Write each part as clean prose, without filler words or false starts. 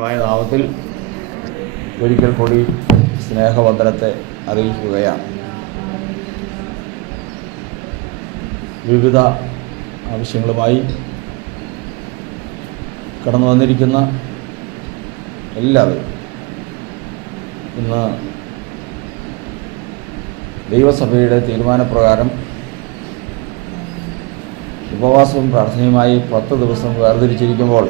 നാമത്തിൽ ഒരിക്കൽ കൂടി സ്നേഹവന്ദനത്തെ അറിയിക്കുകയാണ്. വിവിധ ആവശ്യങ്ങളുമായി കടന്നു വന്നിരിക്കുന്ന എല്ലാവരും ഇന്ന് ദൈവസഭയുടെ തീരുമാനപ്രകാരം ഉപവാസവും പ്രാർത്ഥനയുമായി 10 ദിവസം വേർതിരിച്ചിരിക്കുമ്പോൾ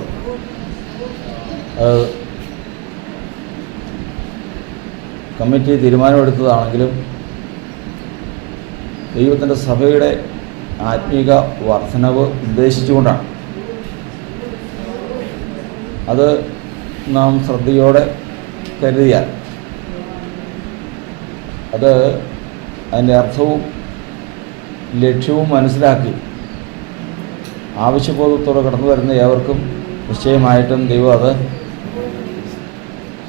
കമ്മിറ്റി തീരുമാനമെടുത്തതാണെങ്കിലും ദൈവത്തിൻ്റെ സഭയുടെ ആത്മീക വർധനവ് ഉദ്ദേശിച്ചുകൊണ്ടാണ്. അത് നാം ശ്രദ്ധയോടെ കരുതിയാൽ അതിൻ്റെ അർത്ഥവും ലക്ഷ്യവും മനസ്സിലാക്കി ആവശ്യബോധത്തോടെ കടന്നു വരുന്ന ഏവർക്കും നിശ്ചയമായിട്ടും ദൈവം അത്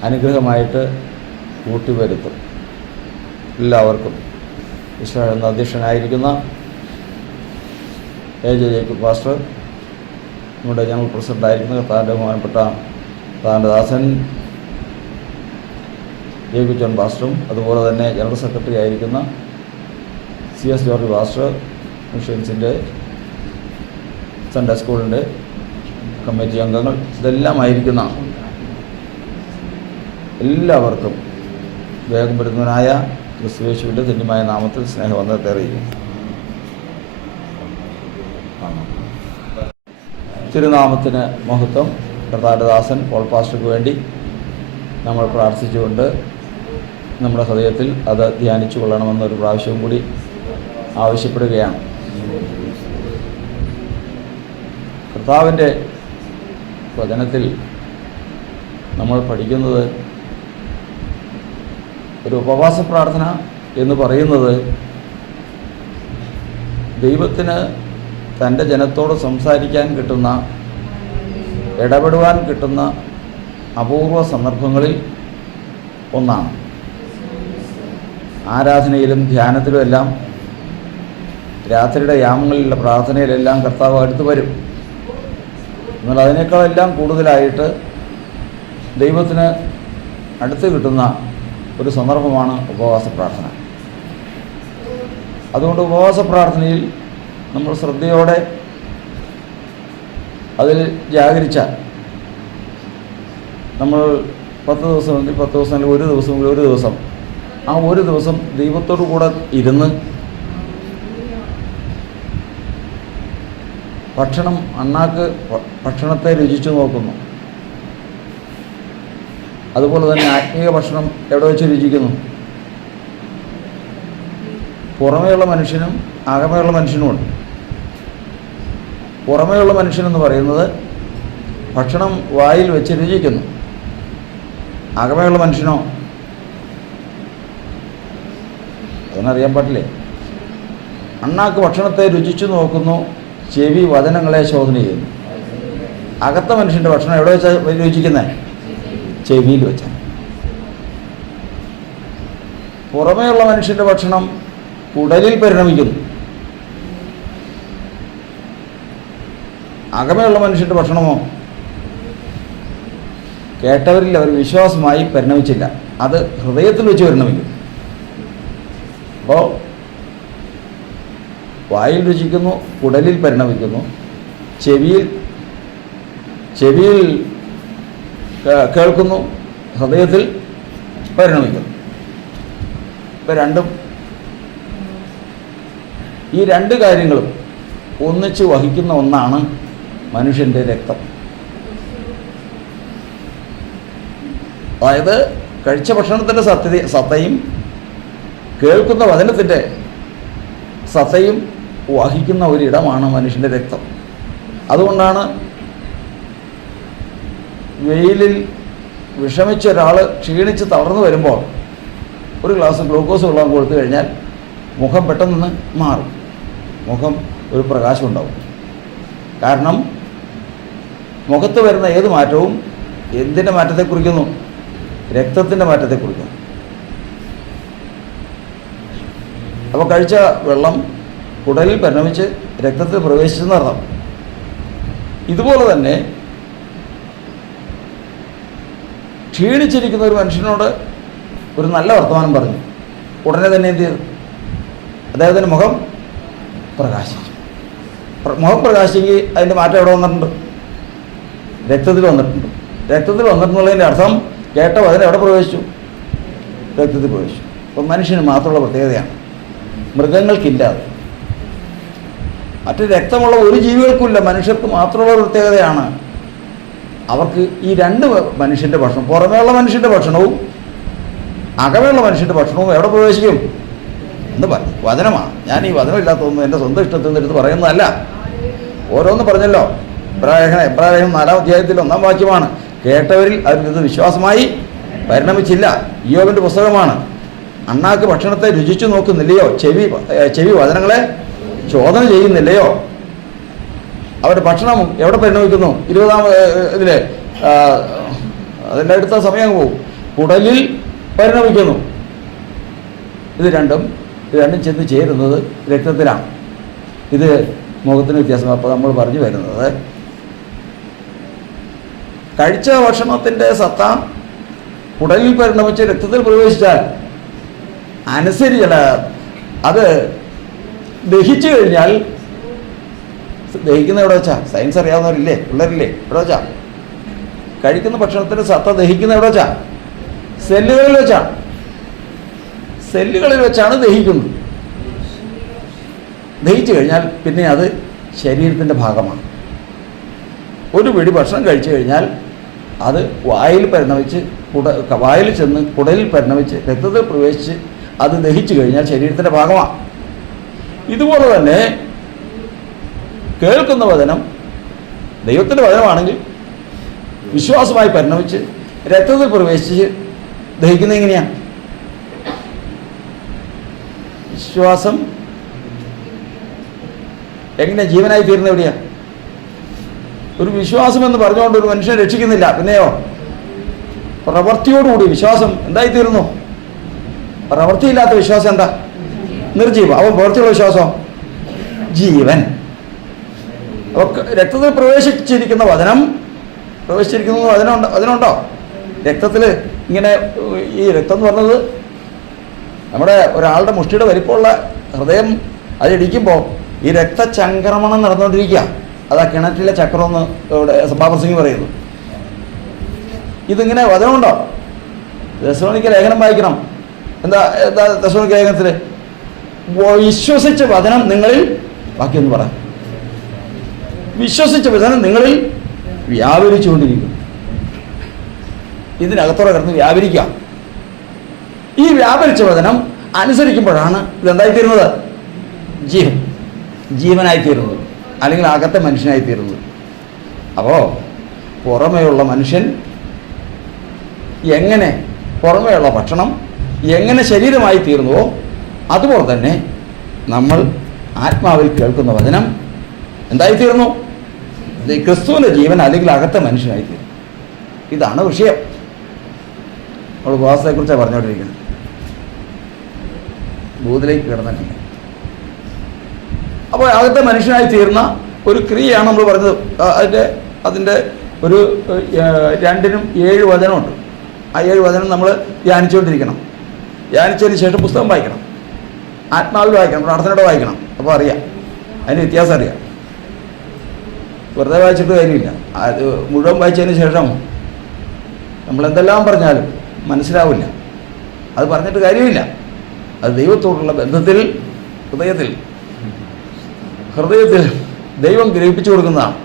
അനുഗ്രഹമായിട്ട് കൂട്ടിവരുത്തും. എല്ലാവർക്കും ഈശോ എന്ന അധ്യക്ഷനായിരിക്കുന്ന എ ജെ ജേക്കബ് പാസ്റ്റർ, നമ്മുടെ ജനറൽ പ്രസിഡൻ്റായിരിക്കുന്ന കർത്താവിൻ്റെ ബഹുമാനപ്പെട്ട കർത്താവിൻ്റെ ദാസൻ ജേക്കബ് ജോൺ പാസ്റ്ററും, അതുപോലെ തന്നെ ജനറൽ സെക്രട്ടറി ആയിരിക്കുന്ന CS ജോർജ് പാസ്റ്റർ, മിഷൻസിൻ്റെ സൺഡേ സ്കൂളിൻ്റെ കമ്മിറ്റി അംഗങ്ങൾ, ഇതെല്ലാം ആയിരിക്കുന്ന എല്ലാവർക്കും വേഗം വരുന്നവനായ ക്രിസ്തുയേശുവിൻ്റെ ധന്യമായ നാമത്തിൽ സ്നേഹവന്ദനത്തെ അറിയിക്കും. തിരുനാമത്തിന് മഹത്വം. കർത്താവിൻ്റെ ദാസൻ പോൾ പാസ്റ്റർക്ക് വേണ്ടി നമ്മൾ പ്രാർത്ഥിച്ചുകൊണ്ട് നമ്മുടെ ഹൃദയത്തിൽ അത് ധ്യാനിച്ചു കൊള്ളണമെന്നൊരു പ്രാവശ്യവും കൂടി ആവശ്യപ്പെടുകയാണ്. കർത്താവിൻ്റെ വചനത്തിൽ നമ്മൾ പഠിക്കുന്നത് ഒരു ഉപവാസ പ്രാർത്ഥന എന്ന് പറയുന്നത് ദൈവത്തിന് തൻ്റെ ജനത്തോട് സംസാരിക്കാൻ കിട്ടുന്ന, ഇടപെടുവാൻ കിട്ടുന്ന അപൂർവ സന്ദർഭങ്ങളിൽ ഒന്നാണ്. ആരാധനയിലും ധ്യാനത്തിലുമെല്ലാം, രാത്രിയുടെ യാമങ്ങളിലുള്ള പ്രാർത്ഥനയിലെല്ലാം കർത്താവ് അടുത്ത് വരും. എന്നാൽ അതിനേക്കാളെല്ലാം കൂടുതലായിട്ട് ദൈവത്തിന് അടുത്ത് കിട്ടുന്ന ഒരു സന്ദർഭമാണ് ഉപവാസ പ്രാർത്ഥന. അതുകൊണ്ട് ഉപവാസ പ്രാർത്ഥനയിൽ നമ്മൾ ശ്രദ്ധയോടെ അതിൽ ജാഗരിച്ചാൽ നമ്മൾ 10 ദിവസമെങ്കിൽ 10 ദിവസം, അല്ലെങ്കിൽ ഒരു ദിവസമെങ്കിൽ ഒരു ദിവസം, ആ ഒരു ദിവസം ദൈവത്തോടു കൂടെ ഇരുന്ന് ഭക്ഷണത്തെ രുചിച്ചു നോക്കുന്നു. അതുപോലെ തന്നെ ആത്മീയ ഭക്ഷണം എവിടെ വെച്ച് രുചിക്കുന്നു? പുറമേയുള്ള മനുഷ്യനും അകമേയുള്ള മനുഷ്യനുമുണ്ട്. പുറമേയുള്ള മനുഷ്യനെന്ന് പറയുന്നത് ഭക്ഷണം വായിൽ വെച്ച് രുചിക്കുന്നു. അകമേയുള്ള മനുഷ്യനോ? അതൊന്നറിയാൻ പാടില്ലേ. അണ്ണാക്ക് ഭക്ഷണത്തെ രുചിച്ചു നോക്കുന്നു, ചെവി വചനങ്ങളെ ശോധന ചെയ്യുന്നു. അകത്ത മനുഷ്യൻ്റെ ഭക്ഷണം എവിടെ വെച്ചാൽ രുചിക്കുന്നത്? ചെവിയിൽ വെച്ചാണ്. പുറമേയുള്ള മനുഷ്യൻ്റെ ഭക്ഷണം കുടലിൽ പരിണമിക്കുന്നു. അകമേയുള്ള മനുഷ്യൻ്റെ ഭക്ഷണമോ കേട്ടവരിൽ അവർ വിശ്വാസമായി പരിണമിച്ചില്ല, അത് ഹൃദയത്തിൽ വെച്ച് പരിണമിക്കും. അപ്പോൾ വായിൽ രുചിക്കുന്നു, കുടലിൽ പരിണമിക്കുന്നു, ചെവിയിൽ കേൾക്കുന്നു, ഹൃദയത്തിൽ പരിണമിക്കുന്നു. ഇപ്പം ഈ രണ്ട് കാര്യങ്ങളും ഒന്നിച്ച് വഹിക്കുന്ന ഒന്നാണ് മനുഷ്യൻ്റെ രക്തം. അതായത് കഴിച്ച ഭക്ഷണത്തിൻ്റെ സത്തയും കേൾക്കുന്ന വചനത്തിൻ്റെ സത്തയും വഹിക്കുന്ന ഒരിടമാണ് മനുഷ്യൻ്റെ രക്തം. അതുകൊണ്ടാണ് വെയിലിൽ വിഷമിച്ച ഒരാൾ ക്ഷീണിച്ച് തളർന്നു വരുമ്പോൾ ഒരു ഗ്ലാസ് ഗ്ലൂക്കോസ് വെള്ളം കൊടുത്തു കഴിഞ്ഞാൽ മുഖം പെട്ടെന്ന് മാറും, മുഖം ഒരു പ്രകാശം ഉണ്ടാവും. കാരണം മുഖത്ത് വരുന്ന ഏത് മാറ്റവും എന്തിൻ്റെ മാറ്റത്തെ കുറിക്കുന്നു? രക്തത്തിൻ്റെ മാറ്റത്തെ കുറിക്കുന്നു. അപ്പോൾ കഴിച്ച വെള്ളം കുടലിൽ പരിണമിച്ച് രക്തത്തിൽ പ്രവേശിച്ചെന്ന്. ക്ഷീണിച്ചിരിക്കുന്ന ഒരു മനുഷ്യനോട് ഒരു നല്ല വർത്തമാനം പറഞ്ഞു. ഉടനെ തന്നെ എന്ത് ചെയ്തു? അദ്ദേഹത്തിൻ്റെ മുഖം പ്രകാശിച്ചു. മുഖം പ്രകാശിച്ചെങ്കിൽ അതിൻ്റെ മാറ്റം എവിടെ വന്നിട്ടുണ്ട്? രക്തത്തിൽ വന്നിട്ടുണ്ട്. രക്തത്തിൽ വന്നിട്ടുള്ളതിൻ്റെ അർത്ഥം കേട്ട വചനം എവിടെ പ്രവേശിച്ചു? രക്തത്തിൽ പ്രവേശിച്ചു. അപ്പം മനുഷ്യന് മാത്രമുള്ള പ്രത്യേകതയാണ്, മൃഗങ്ങൾക്കില്ലാതെ. മറ്റ് രക്തമുള്ള ഒരു ജീവികൾക്കുമില്ല, മനുഷ്യർക്ക് മാത്രമുള്ള പ്രത്യേകതയാണ്. അവർക്ക് ഈ രണ്ട് മനുഷ്യൻ്റെ ഭക്ഷണം, പുറമേയുള്ള മനുഷ്യൻ്റെ ഭക്ഷണവും അകമേയുള്ള മനുഷ്യൻ്റെ ഭക്ഷണവും എവിടെ പ്രവേശിക്കും എന്ന് പറയും. വചനമാണ്. ഞാൻ ഈ വചനമില്ലാത്തതൊന്നും എൻ്റെ സ്വന്തം ഇഷ്ടത്തിൽ നിന്നെടുത്ത് പറയുന്നതല്ല. ഓരോന്ന് പറഞ്ഞല്ലോ. എബ്രാഹിം 4-ാം അധ്യായത്തിൽ 1-ാം വാക്യമാണ്. കേട്ടവരിൽ ഇത് വിശ്വാസമായി പരിണമിച്ചില്ല. ഇയ്യോബിൻ്റെ പുസ്തകമാണ്. അണ്ണാക്ക് ഭക്ഷണത്തെ രുചിച്ചു നോക്കുന്നില്ലയോ? ചെവി വചനങ്ങളെ ചോദന ചെയ്യുന്നില്ലയോ? അവരുടെ ഭക്ഷണം എവിടെ പരിണമിക്കുന്നു? 20-ാം ഇതിൽ അതിൻ്റെ അടുത്ത സമയം പോകും. കുടലിൽ പരിണമിക്കുന്നു. ഇത് രണ്ടും ചെന്ന് ചേരുന്നത് രക്തത്തിലാണ്. ഇത് മുഖത്തിന് വ്യത്യാസം. അപ്പോൾ നമ്മൾ പറഞ്ഞു വരുന്നത്, കഴിച്ച ഭക്ഷണത്തിൻ്റെ സത്ത കുടലിൽ പരിണമിച്ച് രക്തത്തിൽ പ്രവേശിച്ചാൽ അനുസരിച്ചല്ല, അത് ദഹിച്ചു കഴിഞ്ഞാൽ, ദഹിക്കുന്ന എവിടെ വെച്ചാൽ സയൻസ് അറിയാവുന്നവരില്ലേ, പിള്ളേരില്ലേ, എവിടെ വെച്ചാ കഴിക്കുന്ന ഭക്ഷണത്തിൻ്റെ സത്ത ദഹിക്കുന്ന എവിടെ വെച്ചാ? സെല്ലുകളിൽ വെച്ചാണ്. സെല്ലുകളിൽ വെച്ചാണ് ദഹിക്കുന്നത്. ദഹിച്ചു കഴിഞ്ഞാൽ പിന്നെ അത് ശരീരത്തിൻ്റെ ഭാഗമാണ്. ഒരു പിടി ഭക്ഷണം കഴിച്ചു കഴിഞ്ഞാൽ അത് വായിൽ പരിണമിച്ച് വായിൽ ചെന്ന് കുടലിൽ പരിണമിച്ച് രക്തത്തിൽ പ്രവേശിച്ച് അത് ദഹിച്ചു കഴിഞ്ഞാൽ ശരീരത്തിൻ്റെ ഭാഗമാണ്. ഇതുപോലെ തന്നെ കേൾക്കുന്ന വചനം ദൈവത്തിൻ്റെ വചനമാണെങ്കിൽ വിശ്വാസമായി പരിണമിച്ച് രക്തത്തിൽ പ്രവേശിച്ച് ദഹിക്കുന്നത് എങ്ങനെയാണ്? വിശ്വാസം എങ്ങനെ ജീവനായി തീരുന്നത് എവിടെയാണ്? ഒരു വിശ്വാസം എന്ന് പറഞ്ഞുകൊണ്ട് ഒരു മനുഷ്യനെ രക്ഷിക്കുന്നില്ല. പിന്നെയോ പ്രവൃത്തിയോടുകൂടി വിശ്വാസം എന്തായിത്തീരുന്നു? പ്രവൃത്തിയില്ലാത്ത വിശ്വാസം എന്താ? നിർജീവം. അവൻ പ്രവൃത്തിയുള്ള വിശ്വാസം ജീവൻ. അപ്പോൾ രക്തത്തിൽ പ്രവേശിച്ചിരിക്കുന്ന വചനം, പ്രവേശിച്ചിരിക്കുന്ന വചനമുണ്ടോ രക്തത്തിൽ? ഇങ്ങനെ ഈ രക്തം എന്ന് പറഞ്ഞത് നമ്മുടെ ഒരാളുടെ മുഷ്ടിയുടെ വലിപ്പമുള്ള ഹൃദയം അതിടിക്കുമ്പോൾ ഈ രക്തചംക്രമണം നടന്നുകൊണ്ടിരിക്കുക. അതാ കിണറ്റിലെ ചക്രമെന്ന് ഇവിടെ സഭാപ്രസംഗി പറയുന്നു. ഇതിങ്ങനെ വചനമുണ്ടോ? തെസ്സലോനിക്ക ലേഖനം വായിക്കണം. എന്താ തെസ്സലോനിക്ക ലേഖനത്തിൽ? വിശ്വസിച്ച വചനം നിങ്ങളിൽ, ബാക്കിയൊന്ന് പറ, വിശ്വസിച്ച വചനം നിങ്ങളിൽ വ്യാപരിച്ചുകൊണ്ടിരിക്കും. ഇതിനകത്തോടെ കിടന്ന് വ്യാപരിക്കാം. ഈ വ്യാപരിച്ച വചനം അനുസരിക്കുമ്പോഴാണ് ഇതെന്തായിത്തീരുന്നത്? ജീവനായിത്തീരുന്നത്, അല്ലെങ്കിൽ അകത്തെ മനുഷ്യനായിത്തീരുന്നത്. അപ്പോൾ പുറമേയുള്ള മനുഷ്യൻ എങ്ങനെ, പുറമേയുള്ള ഭക്ഷണം എങ്ങനെ ശരീരമായി തീർന്നുവോ അതുപോലെ തന്നെ നമ്മൾ ആത്മാവിൽ കേൾക്കുന്ന വചനം എന്തായിത്തീർന്നു? ക്രിസ്തുവിൻ്റെ ജീവൻ, അല്ലെങ്കിൽ അകത്തെ മനുഷ്യനായിത്തീരും. ഇതാണ് വിഷയം. നമ്മൾ ഉപവാസത്തെക്കുറിച്ചാണ് പറഞ്ഞുകൊണ്ടിരിക്കുന്നത്. ഭൂതിലേക്ക് കിടന്നിട്ടില്ല. അപ്പോൾ അകത്തെ മനുഷ്യനായി തീർന്ന ഒരു ക്രിയയാണ് നമ്മൾ പറഞ്ഞത്. അതിൻ്റെ ഒരു 2-നും 7 വചനമുണ്ട്. ആ 7 വചനം നമ്മൾ ധ്യാനിച്ചുകൊണ്ടിരിക്കണം. ധ്യാനിച്ചതിന് ശേഷം പുസ്തകം വായിക്കണം, ആത്മാവിൽ വായിക്കണം, പ്രാർത്ഥനയോടെ വായിക്കണം. അപ്പോൾ അറിയാം, അതിന് വ്യത്യാസം അറിയാം. വെറുതെ വായിച്ചിട്ട് കാര്യമില്ല. അത് മുഴുവൻ വായിച്ചതിന് ശേഷം നമ്മളെന്തെല്ലാം പറഞ്ഞാലും മനസ്സിലാവില്ല. അത് പറഞ്ഞിട്ട് കാര്യമില്ല. അത് ദൈവത്തോടുള്ള ബന്ധത്തിൽ, ഹൃദയത്തിൽ ദൈവം ഗ്രഹിപ്പിച്ചു കൊടുക്കുന്നതാണ്.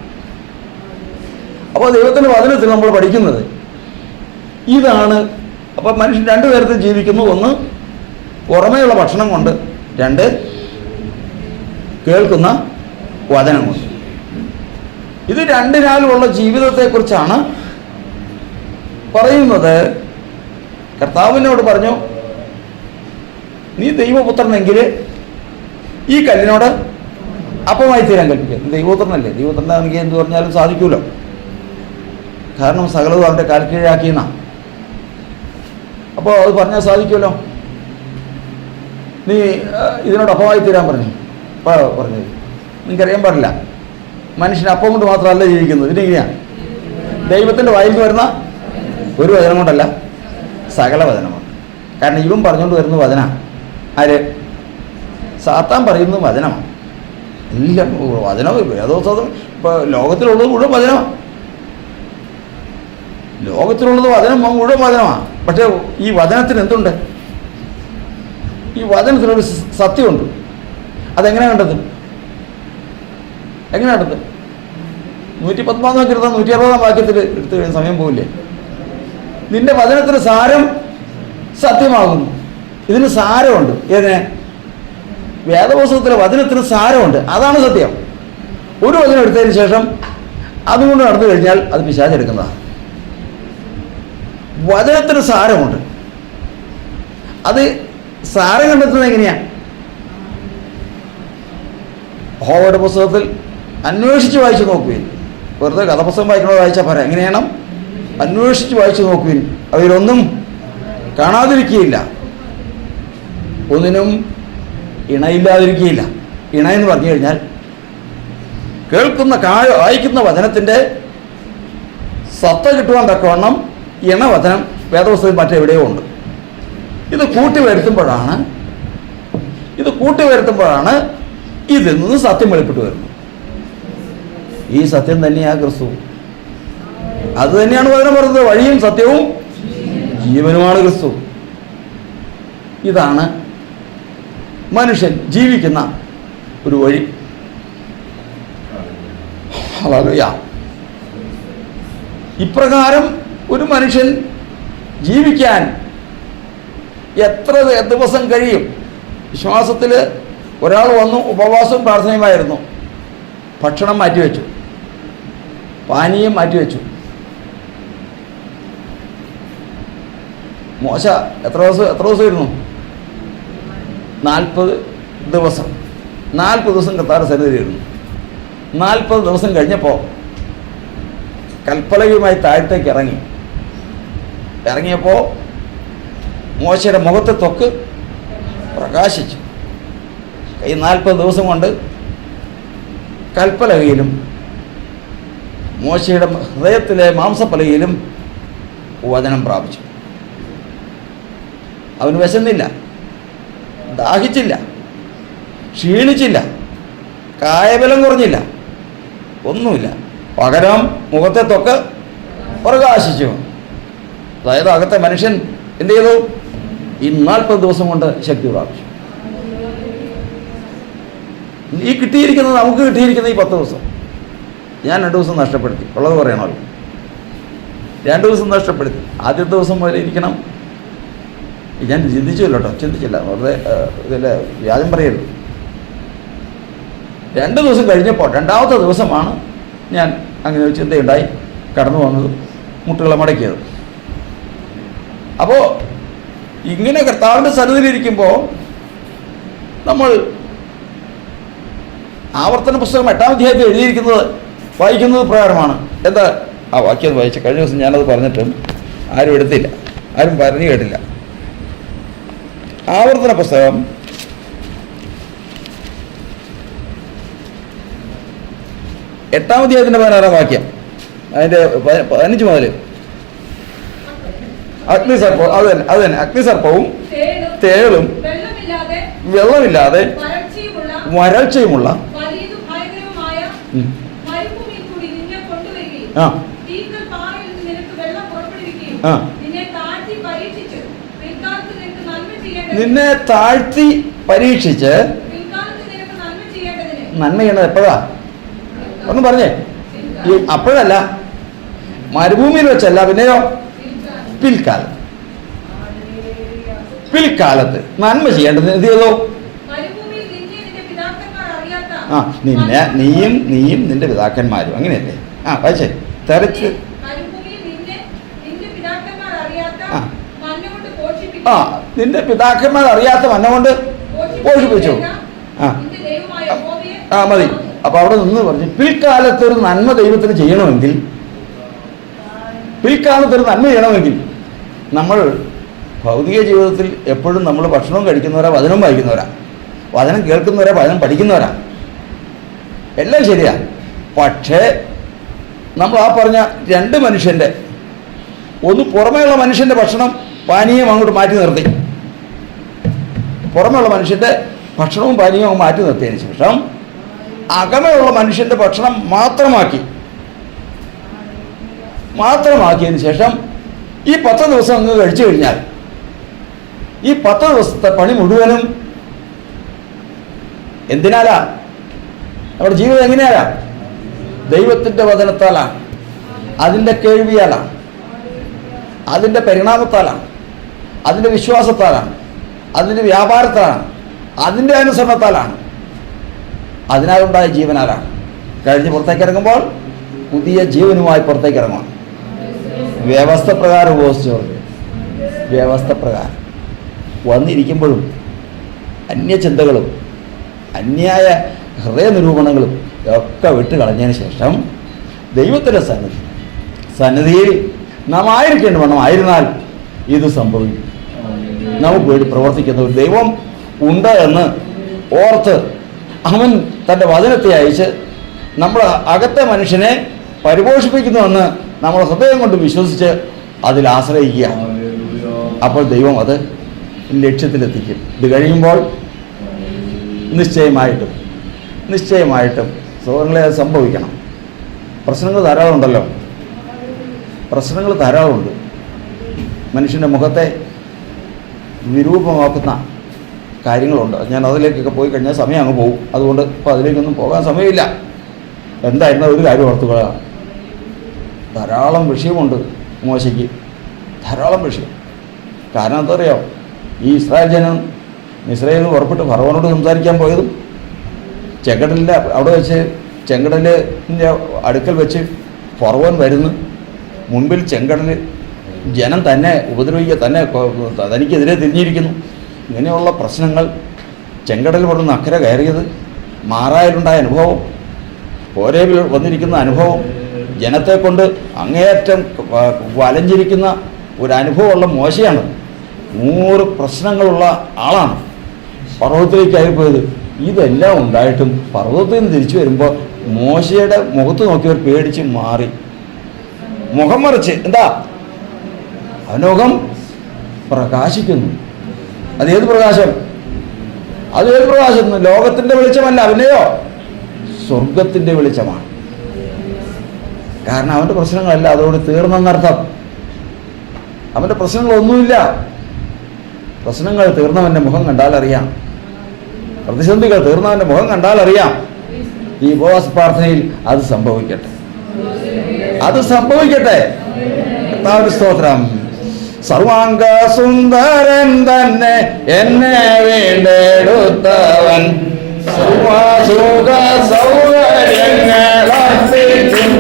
അപ്പോൾ ദൈവത്തിൻ്റെ വചനത്തിൽ നമ്മൾ പഠിക്കുന്നത് ഇതാണ്. അപ്പോൾ മനുഷ്യൻ 2 തരത്തിൽ ജീവിക്കുന്നു. ഒന്ന് പുറമേയുള്ള ഭക്ഷണം കൊണ്ട്, 2 കേൾക്കുന്ന വചനം കൊണ്ട്. ഇത് 2-നാലുമുള്ള ജീവിതത്തെക്കുറിച്ചാണ് പറയുന്നത്. കർത്താവിനോട് പറഞ്ഞു, നീ ദൈവപുത്രനെങ്കിൽ ഈ കല്ലിനോട് അപ്പമായി തീരാൻ കൽപ്പിക്കുക. ദൈവപുത്രനല്ലേ, ദൈവപുത്രനാണെങ്കിൽ എന്ത് പറഞ്ഞാലും സാധിക്കുമല്ലോ. കാരണം സകലതും അവൻ്റെ കാൽക്കീഴാക്കിയെന്നാണ്. അപ്പോൾ അത് പറഞ്ഞാൽ സാധിക്കുമല്ലോ. നീ ഇതിനോട് അപ്പമായി തീരാൻ പറഞ്ഞു. അപ്പോൾ പറഞ്ഞു, നിനക്കറിയാൻ പാടില്ല, മനുഷ്യൻ അപ്പം കൊണ്ട് മാത്രമല്ല ജീവിക്കുന്നത്. ഇതിനെങ്ങനെയാണ്? ദൈവത്തിൻ്റെ വായിൽ നിന്ന് വരുന്ന ഒരു വചനം കൊണ്ടല്ല, സകല വചനം കൊണ്ട്. കാരണം ഇവൻ പറഞ്ഞുകൊണ്ട് വരുന്ന വചന ആര്? സാത്താൻ പറയുന്നത് വചനമാണ്. എല്ലാം വചനം. വേദോത്സവം ഇപ്പോൾ ലോകത്തിലുള്ളത് മുഴുവൻ വചനമാണ്. ലോകത്തിലുള്ളത് വചനം മുഴുവൻ വചനമാണ്. പക്ഷേ ഈ വചനത്തിന് എന്തുണ്ട്? ഈ വചനത്തിനൊരു സത്യമുണ്ട്. അതെങ്ങനെ കണ്ടത്? എങ്ങനെ കണ്ടത്? 119 വാക്യത്തിൽ 160 വാക്യത്തിൽ എടുത്തു കഴിഞ്ഞ സമയം പോവില്ലേ? നിന്റെ വചനത്തിന് സാരം സത്യമാകുന്നു. ഇതിന് സാരമുണ്ട്. ഏതിന്? വേദപുസ്തകത്തിലെ വചനത്തിന് സാരമുണ്ട്. അതാണ് സത്യം. ഒരു വചനം എടുത്തതിന് ശേഷം അതുകൊണ്ട് നടന്നു കഴിഞ്ഞാൽ അത് പിശാചെടുക്കുന്നതാണ്. വചനത്തിന് സാരമുണ്ട്. അത് സാരം കണ്ടെത്തുന്നത് എങ്ങനെയാണ്? യഹോവയുടെ പുസ്തകത്തിൽ അന്വേഷിച്ച് വായിച്ചു നോക്കുവിൻ. വെറുതെ കഥപുസ്തകം വായിക്കണത് വായിച്ചാൽ പോരാ. എങ്ങനെയാണ്? അന്വേഷിച്ച് വായിച്ചു നോക്കുവിൻ. അവയിലൊന്നും കാണാതിരിക്കുകയില്ല, ഒന്നിനും ഇണയില്ലാതിരിക്കുകയില്ല. ഇണ എന്ന് പറഞ്ഞു കഴിഞ്ഞാൽ കേൾക്കുന്ന വായിക്കുന്ന വചനത്തിൻ്റെ സത്ത കിട്ടുവാൻ തക്കവണ്ണം ഇണവചനം വേദപുസ്തകത്തിൽ മറ്റെവിടെയോ ഉണ്ട്. ഇത് കൂട്ടി വരുത്തുമ്പോഴാണ് ഇതിൽ നിന്ന് സത്യം വെളിപ്പെട്ട് വരുന്നത്. ഈ സത്യം തന്നെയാണ് ക്രിസ്തു. അത് തന്നെയാണ് വചനം പറയുന്നത്. വഴിയും സത്യവും ജീവനുമാണ് ക്രിസ്തു. ഇതാണ് മനുഷ്യൻ ജീവിക്കുന്ന ഒരു വഴി. ഹല്ലേലൂയ. ഇപ്രകാരം ഒരു മനുഷ്യൻ ജീവിക്കാൻ എത്ര ദിവസം കഴിയും? വിശ്വാസത്തിൽ ഒരാൾ വന്നു, ഉപവാസവും പ്രാർത്ഥനയുമായിരുന്നു. ഭക്ഷണം മാറ്റിവെച്ചു, പാനീയം മാറ്റിവെച്ചു. മോശ എത്ര ദിവസം ഇരുന്നു? 40 ദിവസം. 40 ദിവസം കർത്താവിന്റെ സന്നിധിയിലിരുന്നു. 40 ദിവസം കഴിഞ്ഞപ്പോൾ കൽപ്പലകയുമായി താഴത്തേക്ക് ഇറങ്ങിയപ്പോൾ മോശയുടെ മുഖത്തെ ത്വക്ക് പ്രകാശിച്ചു. ഈ 40 ദിവസം കൊണ്ട് കൽപ്പലകയിലും മോശയുടെ ഹൃദയത്തിലെ മാംസപ്പലകയിലും വചനം പ്രാപിച്ചു. അവന് വിശന്നില്ല, ദാഹിച്ചില്ല, ക്ഷീണിച്ചില്ല, കായബലം കുറഞ്ഞില്ല, ഒന്നുമില്ല. പകരം മുഖത്തെ ത്വക്ക് പ്രകാശിച്ചു. അതായത് അകത്തെ മനുഷ്യൻ എന്ത് ചെയ്തു? ഈ 40 ദിവസം കൊണ്ട് ശക്തി പ്രാപിച്ചു. നമുക്ക് കിട്ടിയിരിക്കുന്ന ഈ 10 ദിവസം ഞാൻ 2 ദിവസം നഷ്ടപ്പെടുത്തി. ഉള്ളത് പറയണമല്ലോ. 2 ദിവസം നഷ്ടപ്പെടുത്തി. ആദ്യത്തെ ദിവസം മുതൽ ഇരിക്കണം. ഞാൻ ചിന്തിച്ചില്ല. വെറുതെ ഇതിൽ വ്യാജം പറയരുത്. 2 ദിവസം കഴിഞ്ഞപ്പോൾ 2ാമത്തെ ദിവസമാണ് ഞാൻ അങ്ങനെ ഒരു ചിന്തയുണ്ടായി കടന്നു വന്നത്, മുട്ടുകളെ മടക്കിയത്. അപ്പോൾ ഇങ്ങനെ കർത്താവിൻ്റെ സന്നിധിയിലിരിക്കുമ്പോൾ നമ്മൾ ആവർത്തന പുസ്തകം 8-ാം അധ്യായത്തിൽ എഴുതിയിരിക്കുന്നത് വായിക്കുന്നത് പ്രകാരമാണ്. എന്താ ആ വാക്യം വായിച്ച? കഴിഞ്ഞ ദിവസം ഞാനത് പറഞ്ഞിട്ടും ആരും എടുത്തില്ല, ആരും പറഞ്ഞു കേട്ടില്ല. ആവർത്തന പുസ്തകം 8-ാം അധ്യായത്തിൻ്റെ 16-ാം വാക്യം, അതിൻ്റെ 15 മുതൽ. അഗ്നിസർപ്പം, അത് തന്നെ അഗ്നിസർപ്പവും തേളും വെള്ളമില്ലാതെ വരൾച്ചയുമുള്ള നിന്നെ താഴ്ത്തി പരീക്ഷിച്ച് നന്മ ചെയ്യണത് എപ്പോഴാ? ഒന്ന് പറഞ്ഞേ. ഈ അപ്പോഴല്ല, മരുഭൂമിയിൽ വെച്ചല്ല, പിന്നെയോ പിൽക്കാലത്ത് നന്മ ചെയ്യേണ്ടത് എന്ത് ചെയ്തോ? നീയും നിന്റെ പിതാക്കന്മാരും. അങ്ങനെയല്ലേ? വായിച്ചേ. തെരച്ച് നിന്റെ പിതാക്കന്മാർ അറിയാത്ത മന്ന കൊണ്ട് പോഷിപ്പിച്ചു. മതി. അപ്പൊ അവിടെ നിന്ന് പറഞ്ഞു, പിൽക്കാലത്തൊരു നന്മ ദൈവത്തിന് ചെയ്യണമെങ്കിൽ നമ്മൾ ഭൗതിക ജീവിതത്തിൽ എപ്പോഴും നമ്മൾ ഭക്ഷണവും കഴിക്കുന്നവരാ, വചനവും വായിക്കുന്നവരാ, വചനം കേൾക്കുന്നവരാ, വചനം പഠിക്കുന്നവരാ, എല്ലാം ശരിയാ. പക്ഷേ നമ്മൾ ആ പറഞ്ഞ 2 മനുഷ്യൻ്റെ ഒന്ന് പുറമേയുള്ള മനുഷ്യൻ്റെ ഭക്ഷണം പാനീയം അങ്ങോട്ട് മാറ്റി നിർത്തി. പുറമേയുള്ള മനുഷ്യൻ്റെ ഭക്ഷണവും പാനീയവും അങ്ങ് മാറ്റി നിർത്തിയതിന് ശേഷം അകമയുള്ള മനുഷ്യൻ്റെ ഭക്ഷണം മാത്രമാക്കിയതിന് ശേഷം ഈ 10 ദിവസം അങ്ങ് കഴിച്ചു കഴിഞ്ഞാൽ ഈ 10 ദിവസത്തെ പണി മുഴുവനും എന്തിനാലാ? നമ്മുടെ ജീവിതം എങ്ങനെയാലാ? ദൈവത്തിൻ്റെ വചനത്താലാണ്, അതിൻ്റെ കേൾവിയാലാണ്, അതിൻ്റെ പരിണാമത്താലാണ്, അതിൻ്റെ വിശ്വാസത്താലാണ്, അതിൻ്റെ വ്യാപാരത്താലാണ്, അതിൻ്റെ അനുസരണത്താലാണ്, അതിനാലുണ്ടായ ജീവനാലാണ്. കഴിഞ്ഞ് പുറത്തേക്ക് ഇറങ്ങുമ്പോൾ പുതിയ ജീവനുമായി പുറത്തേക്ക് ഇറങ്ങും. വ്യവസ്ഥ പ്രകാരം ഉപയോഗിച്ചവർക്ക് വ്യവസ്ഥ പ്രകാരം വന്നിരിക്കുമ്പോഴും അന്യചിന്തകളും അന്യായ ഹൃദയനിരൂപണങ്ങളും ഒക്കെ വിട്ട് കളഞ്ഞതിന് ശേഷം ദൈവത്തിൻ്റെ സന്നിധിയിൽ നാം ആയിരിക്കേണ്ട വണ്ണം ആയിരുന്നാൽ ഇത് സംഭവിക്കും. നമുക്ക് വേണ്ടി പ്രവർത്തിക്കുന്ന ഒരു ദൈവം ഉണ്ട് എന്ന് ഓർത്ത് അവൻ തൻ്റെ വചനത്തെ അയച്ച് നമ്മുടെ അകത്തെ മനുഷ്യനെ പരിപോഷിപ്പിക്കുന്നുവെന്ന് നമ്മൾ ഹൃദയം കൊണ്ട് വിശ്വസിച്ച് അതിൽ ആശ്രയിക്കുക. അപ്പോൾ ദൈവം അത് ലക്ഷ്യത്തിലെത്തിക്കും. ഇത് കഴിയുമ്പോൾ നിശ്ചയമായിട്ടും സഹോദരങ്ങളെ അത് സംഭവിക്കണം. പ്രശ്നങ്ങൾ ധാരാളമുണ്ടല്ലോ, പ്രശ്നങ്ങൾ ധാരാളമുണ്ട്. മനുഷ്യൻ്റെ മുഖത്തെ വിരൂപമാക്കുന്ന കാര്യങ്ങളുണ്ട്. ഞാൻ അതിലേക്കൊക്കെ പോയി കഴിഞ്ഞാൽ സമയം അങ്ങ് പോകും. അതുകൊണ്ട് ഇപ്പോൾ അതിലേക്കൊന്നും പോകാൻ സമയമില്ല. എന്തായിരുന്ന ഒരു കാര്യം ഓർത്തുക, ധാരാളം വിഷയമുണ്ട് മോശയ്ക്ക്, ധാരാളം വിഷയം. കാരണം എന്താ അറിയാമോ? ഈ ഇസ്രായേൽ ജനം ഇസ്രായേലിൽ നിന്ന് പുറപ്പെട്ട് ഫറവോനോട് സംസാരിക്കാൻ പോയതും ചെങ്കടലിൻ്റെ അവിടെ വെച്ച് ചെങ്കടലിൻ്റെ അടുക്കൽ വെച്ച് ഫറവോൻ വരുന്നു. മുൻപിൽ ചെങ്കടൽ ജനം തന്നെ ഉപദ്രവിക്കുക, തന്നെ തനിക്കെതിരെ തിരിഞ്ഞിരിക്കുന്നു. ഇങ്ങനെയുള്ള പ്രശ്നങ്ങൾ, ചെങ്കടൽ കൊണ്ടുവന്ന് അക്കരെ കയറിയത്, മാറായിലുണ്ടായ അനുഭവം, ഹോരേബിൽ വന്നിരിക്കുന്ന അനുഭവം, ജനത്തെ കൊണ്ട് അങ്ങേയറ്റം വലഞ്ഞിരിക്കുന്ന ഒരു അനുഭവമുള്ള മോശയാണ്. 100 പ്രശ്നങ്ങളുള്ള ആളാണ്. പർവ്വതത്തിലേക്കായി പോയത്. ഇതെല്ലാം ഉണ്ടായിട്ടും പർവ്വതത്തിൽ നിന്ന് തിരിച്ചു വരുമ്പോൾ മോശയുടെ മുഖത്ത് നോക്കിയവർ പേടിച്ച് മാറി. മുഖം മറിച്ച് എന്താ? അവൻ്റെ മുഖം പ്രകാശിക്കുന്നു. അതേത് പ്രകാശം? ലോകത്തിൻ്റെ വെളിച്ചമല്ല, അവനെയോ സ്വർഗത്തിൻ്റെ വെളിച്ചമാണ്. കാരണം അവൻ്റെ പ്രശ്നങ്ങളല്ല അതോട് തീർന്നെന്നർത്ഥം. അവൻ്റെ പ്രശ്നങ്ങളൊന്നുമില്ല. പ്രശ്നങ്ങൾ തീർന്നവൻ്റെ മുഖം കണ്ടാൽ അറിയാം, പ്രതിസന്ധികൾ തീർന്നവൻ്റെ മുഖം കണ്ടാൽ അറിയാം. ഈ ഉപവാസ പ്രാർത്ഥനയിൽ അത് സംഭവിക്കട്ടെ. കർത്താവിന്റെ സ്തോത്രം. സർവാംഗ സുന്ദരൻ തന്നെ എന്നെ വീണ്ടെടുത്തവൻ, സർവസുഖ സൗകര്യങ്ങൾ അർപ്പിക്കും.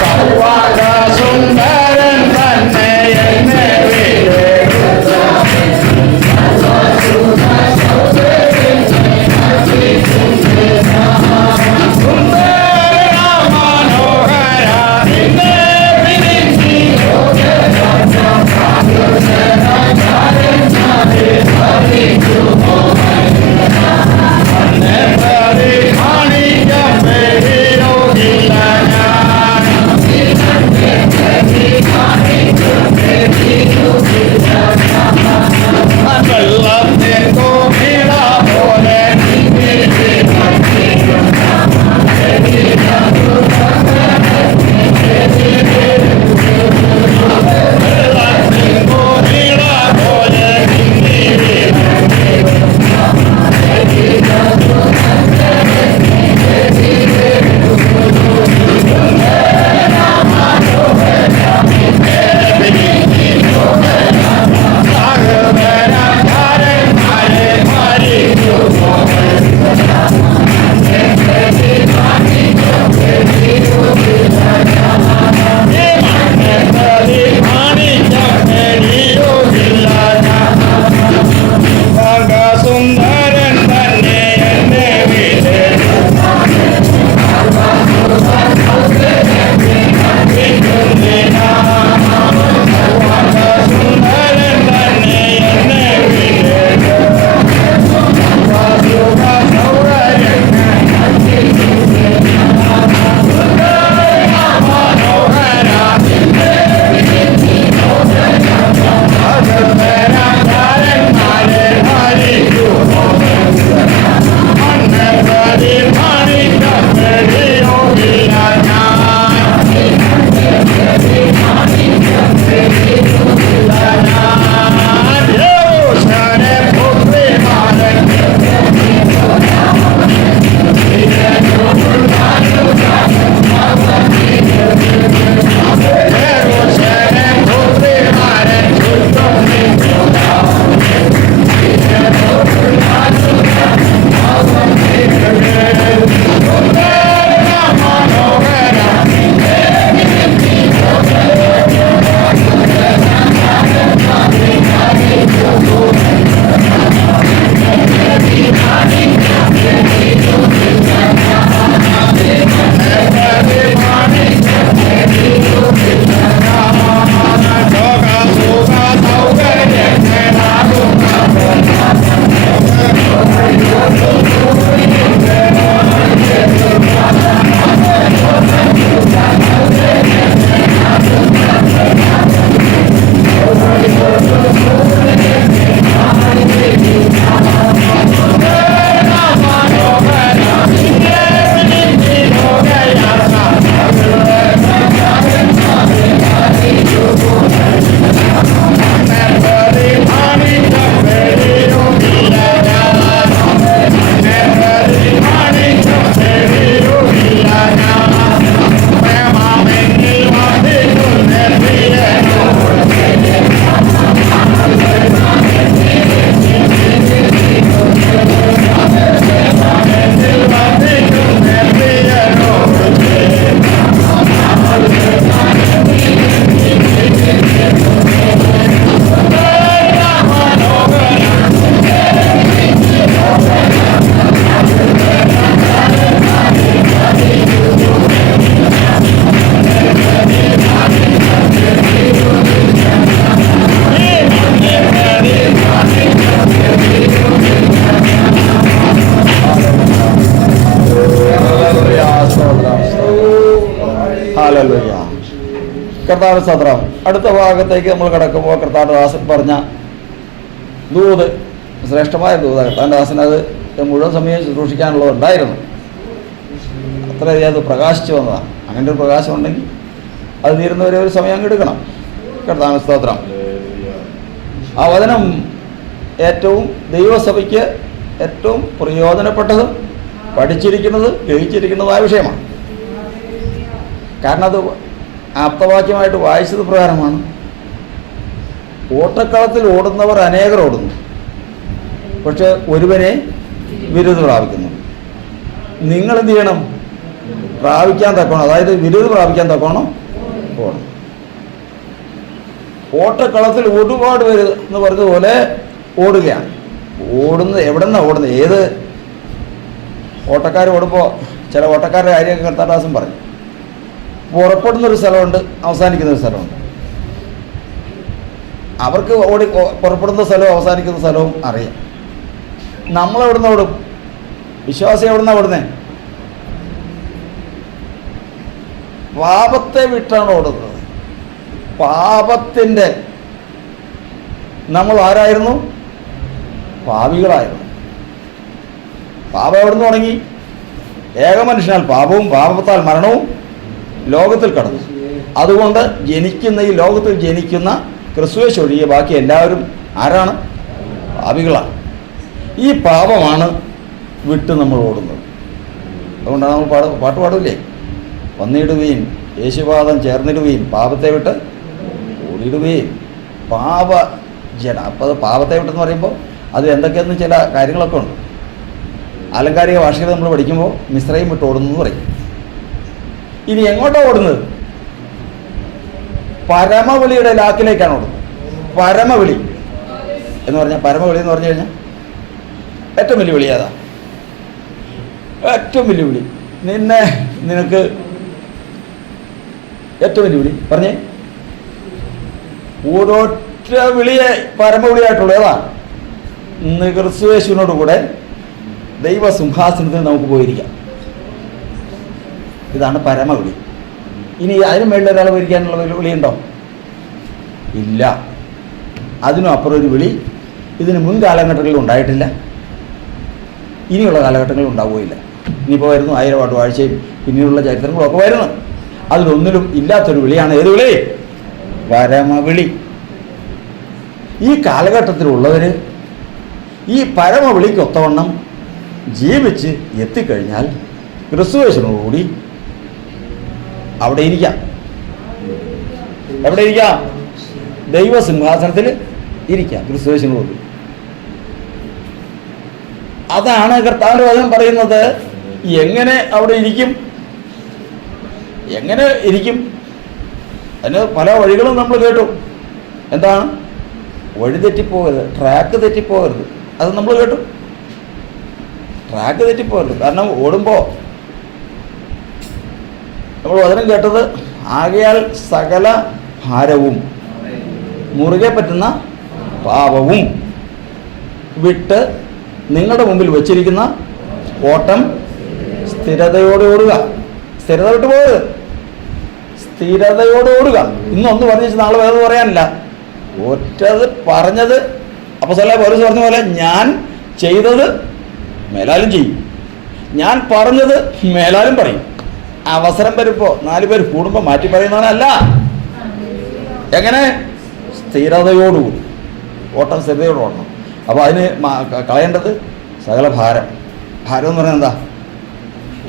സർവാംഗ സുന്ദരൻ തന്നെ എന്നെ വീണ്ടെടുത്തവൻ, സർവസുഖ സൗകര്യങ്ങൾ അർപ്പിക്കും. Never കർത്താവിന് സ്തോത്രം. അടുത്ത ഭാഗത്തേക്ക് നമ്മൾ കിടക്കുമ്പോൾ കർത്താവിൻ്റെ ദാസൻ പറഞ്ഞ ദൂത് ശ്രേഷ്ഠമായ ദൂത. കർത്താവിൻ്റെ ദാസൻ അത് മുഴുവൻ സമയം ശുശ്രൂഷിക്കാനുള്ളതുണ്ടായിരുന്നു. അത്രയധികം അത് പ്രകാശിച്ചു വന്നതാണ്. അങ്ങനെ ഒരു പ്രകാശം ഉണ്ടെങ്കിൽ അത് തീരുന്നവരെ ഒരു സമയം അങ്ങ് എടുക്കണം. കർത്താവിന് സ്തോത്രം. ആ വചനം ഏറ്റവും ദൈവസഭയ്ക്ക് ഏറ്റവും പ്രയോജനപ്പെട്ടതും പഠിച്ചിരിക്കുന്നത് ഗ്രഹിച്ചിരിക്കുന്നതുമായ വിഷയമാണ്. കാരണം അത് ആപ്തവാക്യമായിട്ട് വായിച്ചത് പ്രകാരമാണ്. ഓട്ടക്കളത്തിൽ ഓടുന്നവർ അനേകർ ഓടുന്നു, പക്ഷെ ഒരുവനെ വിരുദ് പ്രാപിക്കുന്നു. നിങ്ങളെന്ത് ചെയ്യണം? പ്രാപിക്കാൻ തക്കോണം, അതായത് വിരുദ് പ്രാപിക്കാൻ തക്കോണം ഓടണം. ഓട്ടക്കളത്തിൽ ഒരുപാട് പേര് എന്ന് പറഞ്ഞതുപോലെ ഓടുകയാണ്. ഓടുന്നത് എവിടെ നിന്നാണ് ഓടുന്നത്? ഏത് ഓട്ടക്കാർ ഓടുമ്പോൾ ചില ഓട്ടക്കാരുടെ കാര്യമൊക്കെ കർത്താദാസൻ പറഞ്ഞു. പുറപ്പെടുന്നൊരു സ്ഥലമുണ്ട്, അവസാനിക്കുന്നൊരു സ്ഥലമുണ്ട്. അവർക്ക് പുറപ്പെടുന്ന സ്ഥലവും അവസാനിക്കുന്ന സ്ഥലവും അറിയാം. നമ്മളെവിടുന്ന് ഓടും? വിശ്വാസി എവിടുന്നാണ് ഓടുന്നത്? പാപത്തെ വിട്ടാണ് ഓടുന്നത്. പാപത്തിൻ്റെ നമ്മൾ ആരായിരുന്നു? പാപികളായിരുന്നു. പാപം എവിടുന്ന് തുടങ്ങി? ഏകമനുഷ്യനാൽ പാപവും പാപത്താൽ മരണവും ലോകത്തിൽ കടന്നു. അതുകൊണ്ട് ഈ ലോകത്തിൽ ജനിക്കുന്ന ക്രിസ്തുവേശു ഒഴികെ ബാക്കി എല്ലാവരും ആരാണ്? പാപികളാണ്. ഈ പാപമാണ് വിട്ട് നമ്മൾ ഓടുന്നത്. അതുകൊണ്ടാണ് നമ്മൾ പാട്ട് പാടില്ലേ? വന്നിടുകയും യേശുപാദം ചേർന്നിടുകയും പാപത്തെ വിട്ട് ഓടിയിടുകയും. അപ്പോൾ അത് പാപത്തെ വിട്ടെന്ന് പറയുമ്പോൾ അത് എന്തൊക്കെയെന്ന് ചില കാര്യങ്ങളൊക്കെ ഉണ്ട്. ആലങ്കാരിക ഭാഷയിൽ നമ്മൾ പഠിക്കുമ്പോൾ മിശ്രയും വിട്ട് ഓടുന്നു എന്ന് പറയും. ഇനി എങ്ങോട്ടാണ് ഓടുന്നത്? പരമവിളിയുടെ ലാക്കിലേക്കാണ് ഓടുന്നത്. പരമവിളി എന്ന് പറഞ്ഞാൽ, പരമവിളി എന്ന് പറഞ്ഞു കഴിഞ്ഞാൽ ഏറ്റവും വലിയ വിളി അതാ. ഏറ്റവും വലിയ വിളി. നിനക്ക് ഏറ്റവും വലിയ വിളി പറഞ്ഞേ. ഒരൊറ്റ വിളിയെ പരമവിളിയായിട്ടുള്ളൂ. ഏതാ? ക്രിസ്തുയേശുവിനോട് കൂടെ ദൈവസിംഹാസനത്തിൽ നമുക്ക് പോയിരിക്കാം. ഇതാണ് പരമവിളി. ഇനി അതിന് മേളിൽ ഒരാൾ പോയിരിക്കാനുള്ള വിളിയുണ്ടോ? ഇല്ല. അതിനും അപ്പുറം ഒരു വിളി ഇതിന് മുൻ കാലഘട്ടങ്ങളിൽ ഉണ്ടായിട്ടില്ല, ഇനിയുള്ള കാലഘട്ടങ്ങളിൽ ഉണ്ടാവുകയില്ല. ഇനിയിപ്പോൾ വരുന്നു 1000 പാട്ട് വാഴ്ചയും പിന്നീടുള്ള ചരിത്രങ്ങളൊക്കെ വരുന്നു. അതിലൊന്നിലും ഇല്ലാത്തൊരു വിളിയാണ്. ഏത് വിളി? പരമവിളി. ഈ കാലഘട്ടത്തിലുള്ളവർ ഈ പരമവിളിക്കൊത്തവണ്ണം ജീവിച്ച് എത്തിക്കഴിഞ്ഞാൽ ക്രിസ്തുയേശുവിനോടുകൂടി അവിടെ ഇരിക്കാം. എവിടെ ഇരിക്കാം? ദൈവസിംഹാസനത്തിൽ ഇരിക്കാം ക്രിസ്തുയേശുവിനോട്. അതാണ് കർത്താവിൻ്റെ വചനം പറയുന്നത്. എങ്ങനെ അവിടെ ഇരിക്കും? എങ്ങനെ ഇരിക്കും? അതിന് പല വഴികളും നമ്മൾ കേട്ടു. എന്താണ്? വഴി തെറ്റിപ്പോകരുത്, ട്രാക്ക് തെറ്റിപ്പോകരുത്. അത് നമ്മൾ കേട്ടു. ട്രാക്ക് തെറ്റിപ്പോകരുത്. കാരണം ഓടുമ്പോൾ നമ്മൾ വചനം കേട്ടത്, ആകയാൽ സകല ഭാരവും മുറുകെ പറ്റുന്ന പാപവും വിട്ട് നിങ്ങളുടെ മുമ്പിൽ വച്ചിരിക്കുന്ന ഓട്ടം സ്ഥിരതയോടെ ഓടുക. സ്ഥിരത വിട്ട് പോകരുത്, സ്ഥിരതയോടെ ഓടുക. ഇന്നൊന്ന് പറഞ്ഞിട്ട് നാളെ വേറെ പറയാനില്ല. ഒറ്റത് പറഞ്ഞത് അപ്പോസ്തലനായ പൗലോസ് പറഞ്ഞ പോലെ, ഞാൻ ചെയ്തത് മേലാലും ചെയ്യും, ഞാൻ പറഞ്ഞത് മേലാലും പറയും. അവസരം വരുമ്പോൾ 4 പേർ കൂടുമ്പോൾ മാറ്റി പറയുന്നവനല്ല. എങ്ങനെ? സ്ഥിരതയോടുകൂടി ഓട്ടം സ്ഥിരതയോട് ഓടണം. അപ്പോൾ അതിന് കളയേണ്ടത് സകല ഭാരം. ഭാരം എന്ന് പറയുന്നത് എന്താ?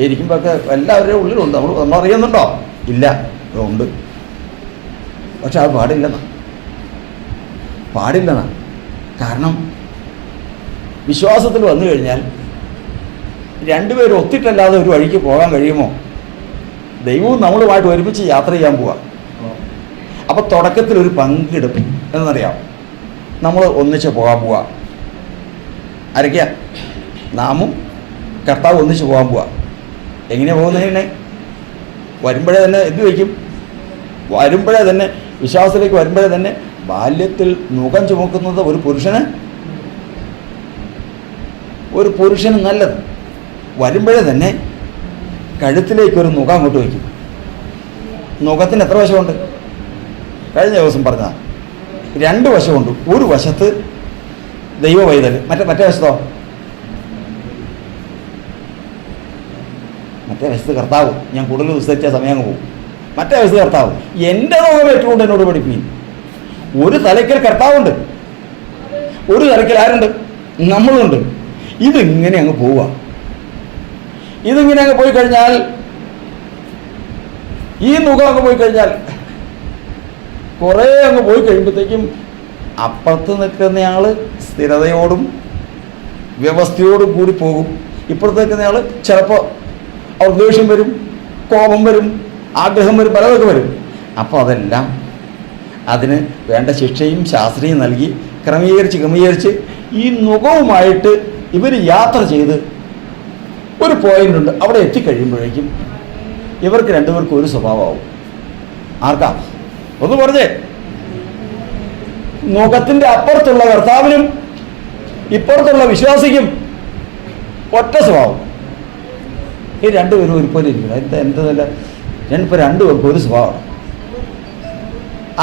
ഇരിക്കുമ്പോഴൊക്കെ എല്ലാവരുടെയും ഉള്ളിലുണ്ട്. നമ്മൾ അറിയുന്നുണ്ടോ? ഇല്ല, ഉണ്ട്. പക്ഷെ അത് പാടില്ലെന്നാ. കാരണം വിശ്വാസത്തിൽ വന്നു കഴിഞ്ഞാൽ 2 പേരും ഒത്തിട്ടല്ലാതെ ഒരു വഴിക്ക് പോകാൻ കഴിയുമോ? ദൈവവും നമ്മളുമായിട്ട് ഒരുമിച്ച് യാത്ര ചെയ്യാൻ പോവാം. അപ്പോൾ തുടക്കത്തിൽ ഒരു പങ്കിടും എന്നറിയാം. നമ്മൾ ഒന്നിച്ച് പോകാൻ പോവാം. ആരൊക്കെയാ? നാമും കർത്താവ് ഒന്നിച്ച് പോകാൻ പോവാം. എങ്ങനെയാണ് പോകുന്നതിനെ? വരുമ്പോഴേ തന്നെ എന്ത് വയ്ക്കും? വരുമ്പോഴേ തന്നെ വിശ്വാസത്തിലേക്ക് വരുമ്പോഴേ തന്നെ ബാല്യത്തിൽ മുഖം ചുമക്കുന്നത് ഒരു പുരുഷന് നല്ലത്. വരുമ്പോഴേ തന്നെ കഴുത്തിലേക്കൊരു മുഖം അങ്ങോട്ട് വയ്ക്കും. മുഖത്തിന് എത്ര വശമുണ്ട്? കഴിഞ്ഞ ദിവസം പറഞ്ഞതാണ്. രണ്ട് വശമുണ്ട്. ഒരു വശത്ത് ദൈവ പൈതൽ, മറ്റേ വശത്തോ മറ്റേ വശത്ത് കർത്താവ്. ഞാൻ കൂടുതൽ വിസ്തരിച്ച സമയം അങ്ങ് പോകും. മറ്റേ വശത്ത് കർത്താവ്. എൻ്റെ മുഖം ഏറ്റുകൊണ്ട് എന്നോട് പഠിപ്പിക്കും. ഒരു തലയ്ക്കൽ കർത്താവുണ്ട്, ഒരു തലയ്ക്കൽ ആരുണ്ട്? നമ്മളുണ്ട്. ഇതിങ്ങനെ അങ്ങ് പോവുക. ഇതിങ്ങനെ അങ്ങ് പോയി കഴിഞ്ഞാൽ, ഈ മുഖം അങ്ങ് പോയി കഴിഞ്ഞാൽ, കുറേ അങ്ങ് പോയി കഴിയുമ്പോഴത്തേക്കും അപ്പുറത്ത് നിൽക്കുന്നയാൾ സ്ഥിരതയോടും വ്യവസ്ഥയോടും കൂടി പോകും. ഇപ്പുറത്ത് നിൽക്കുന്നയാൾ ചിലപ്പോൾ അവർക്ക് ദേഷ്യം വരും, കോപം വരും, ആഗ്രഹം വരും, പലതൊക്കെ വരും. അപ്പോൾ അതെല്ലാം അതിന് വേണ്ട ശിക്ഷയും ശാസ്ത്രീയം നൽകി ക്രമീകരിച്ച് ഈ മുഖവുമായിട്ട് ഇവർ യാത്ര ചെയ്ത് ഒരു പോയിന്റ് ഉണ്ട്. അവിടെ എത്തിക്കഴിയുമ്പോഴേക്കും ഇവർക്ക് രണ്ടുപേർക്കും ഒരു സ്വഭാവമാവും. ആർക്കാ? ഒന്ന് പറഞ്ഞേ. മുഖത്തിൻ്റെ അപ്പുറത്തുള്ള കർത്താവിനും ഇപ്പുറത്തുള്ള വിശ്വാസിക്കും ഒറ്റ സ്വഭാവം. ഈ രണ്ടുപേരും ഒരുപോലെ ഇരിക്കണം. എന്തല്ല ഇപ്പോൾ രണ്ടുപേർക്കും ഒരു സ്വഭാവമാണ്.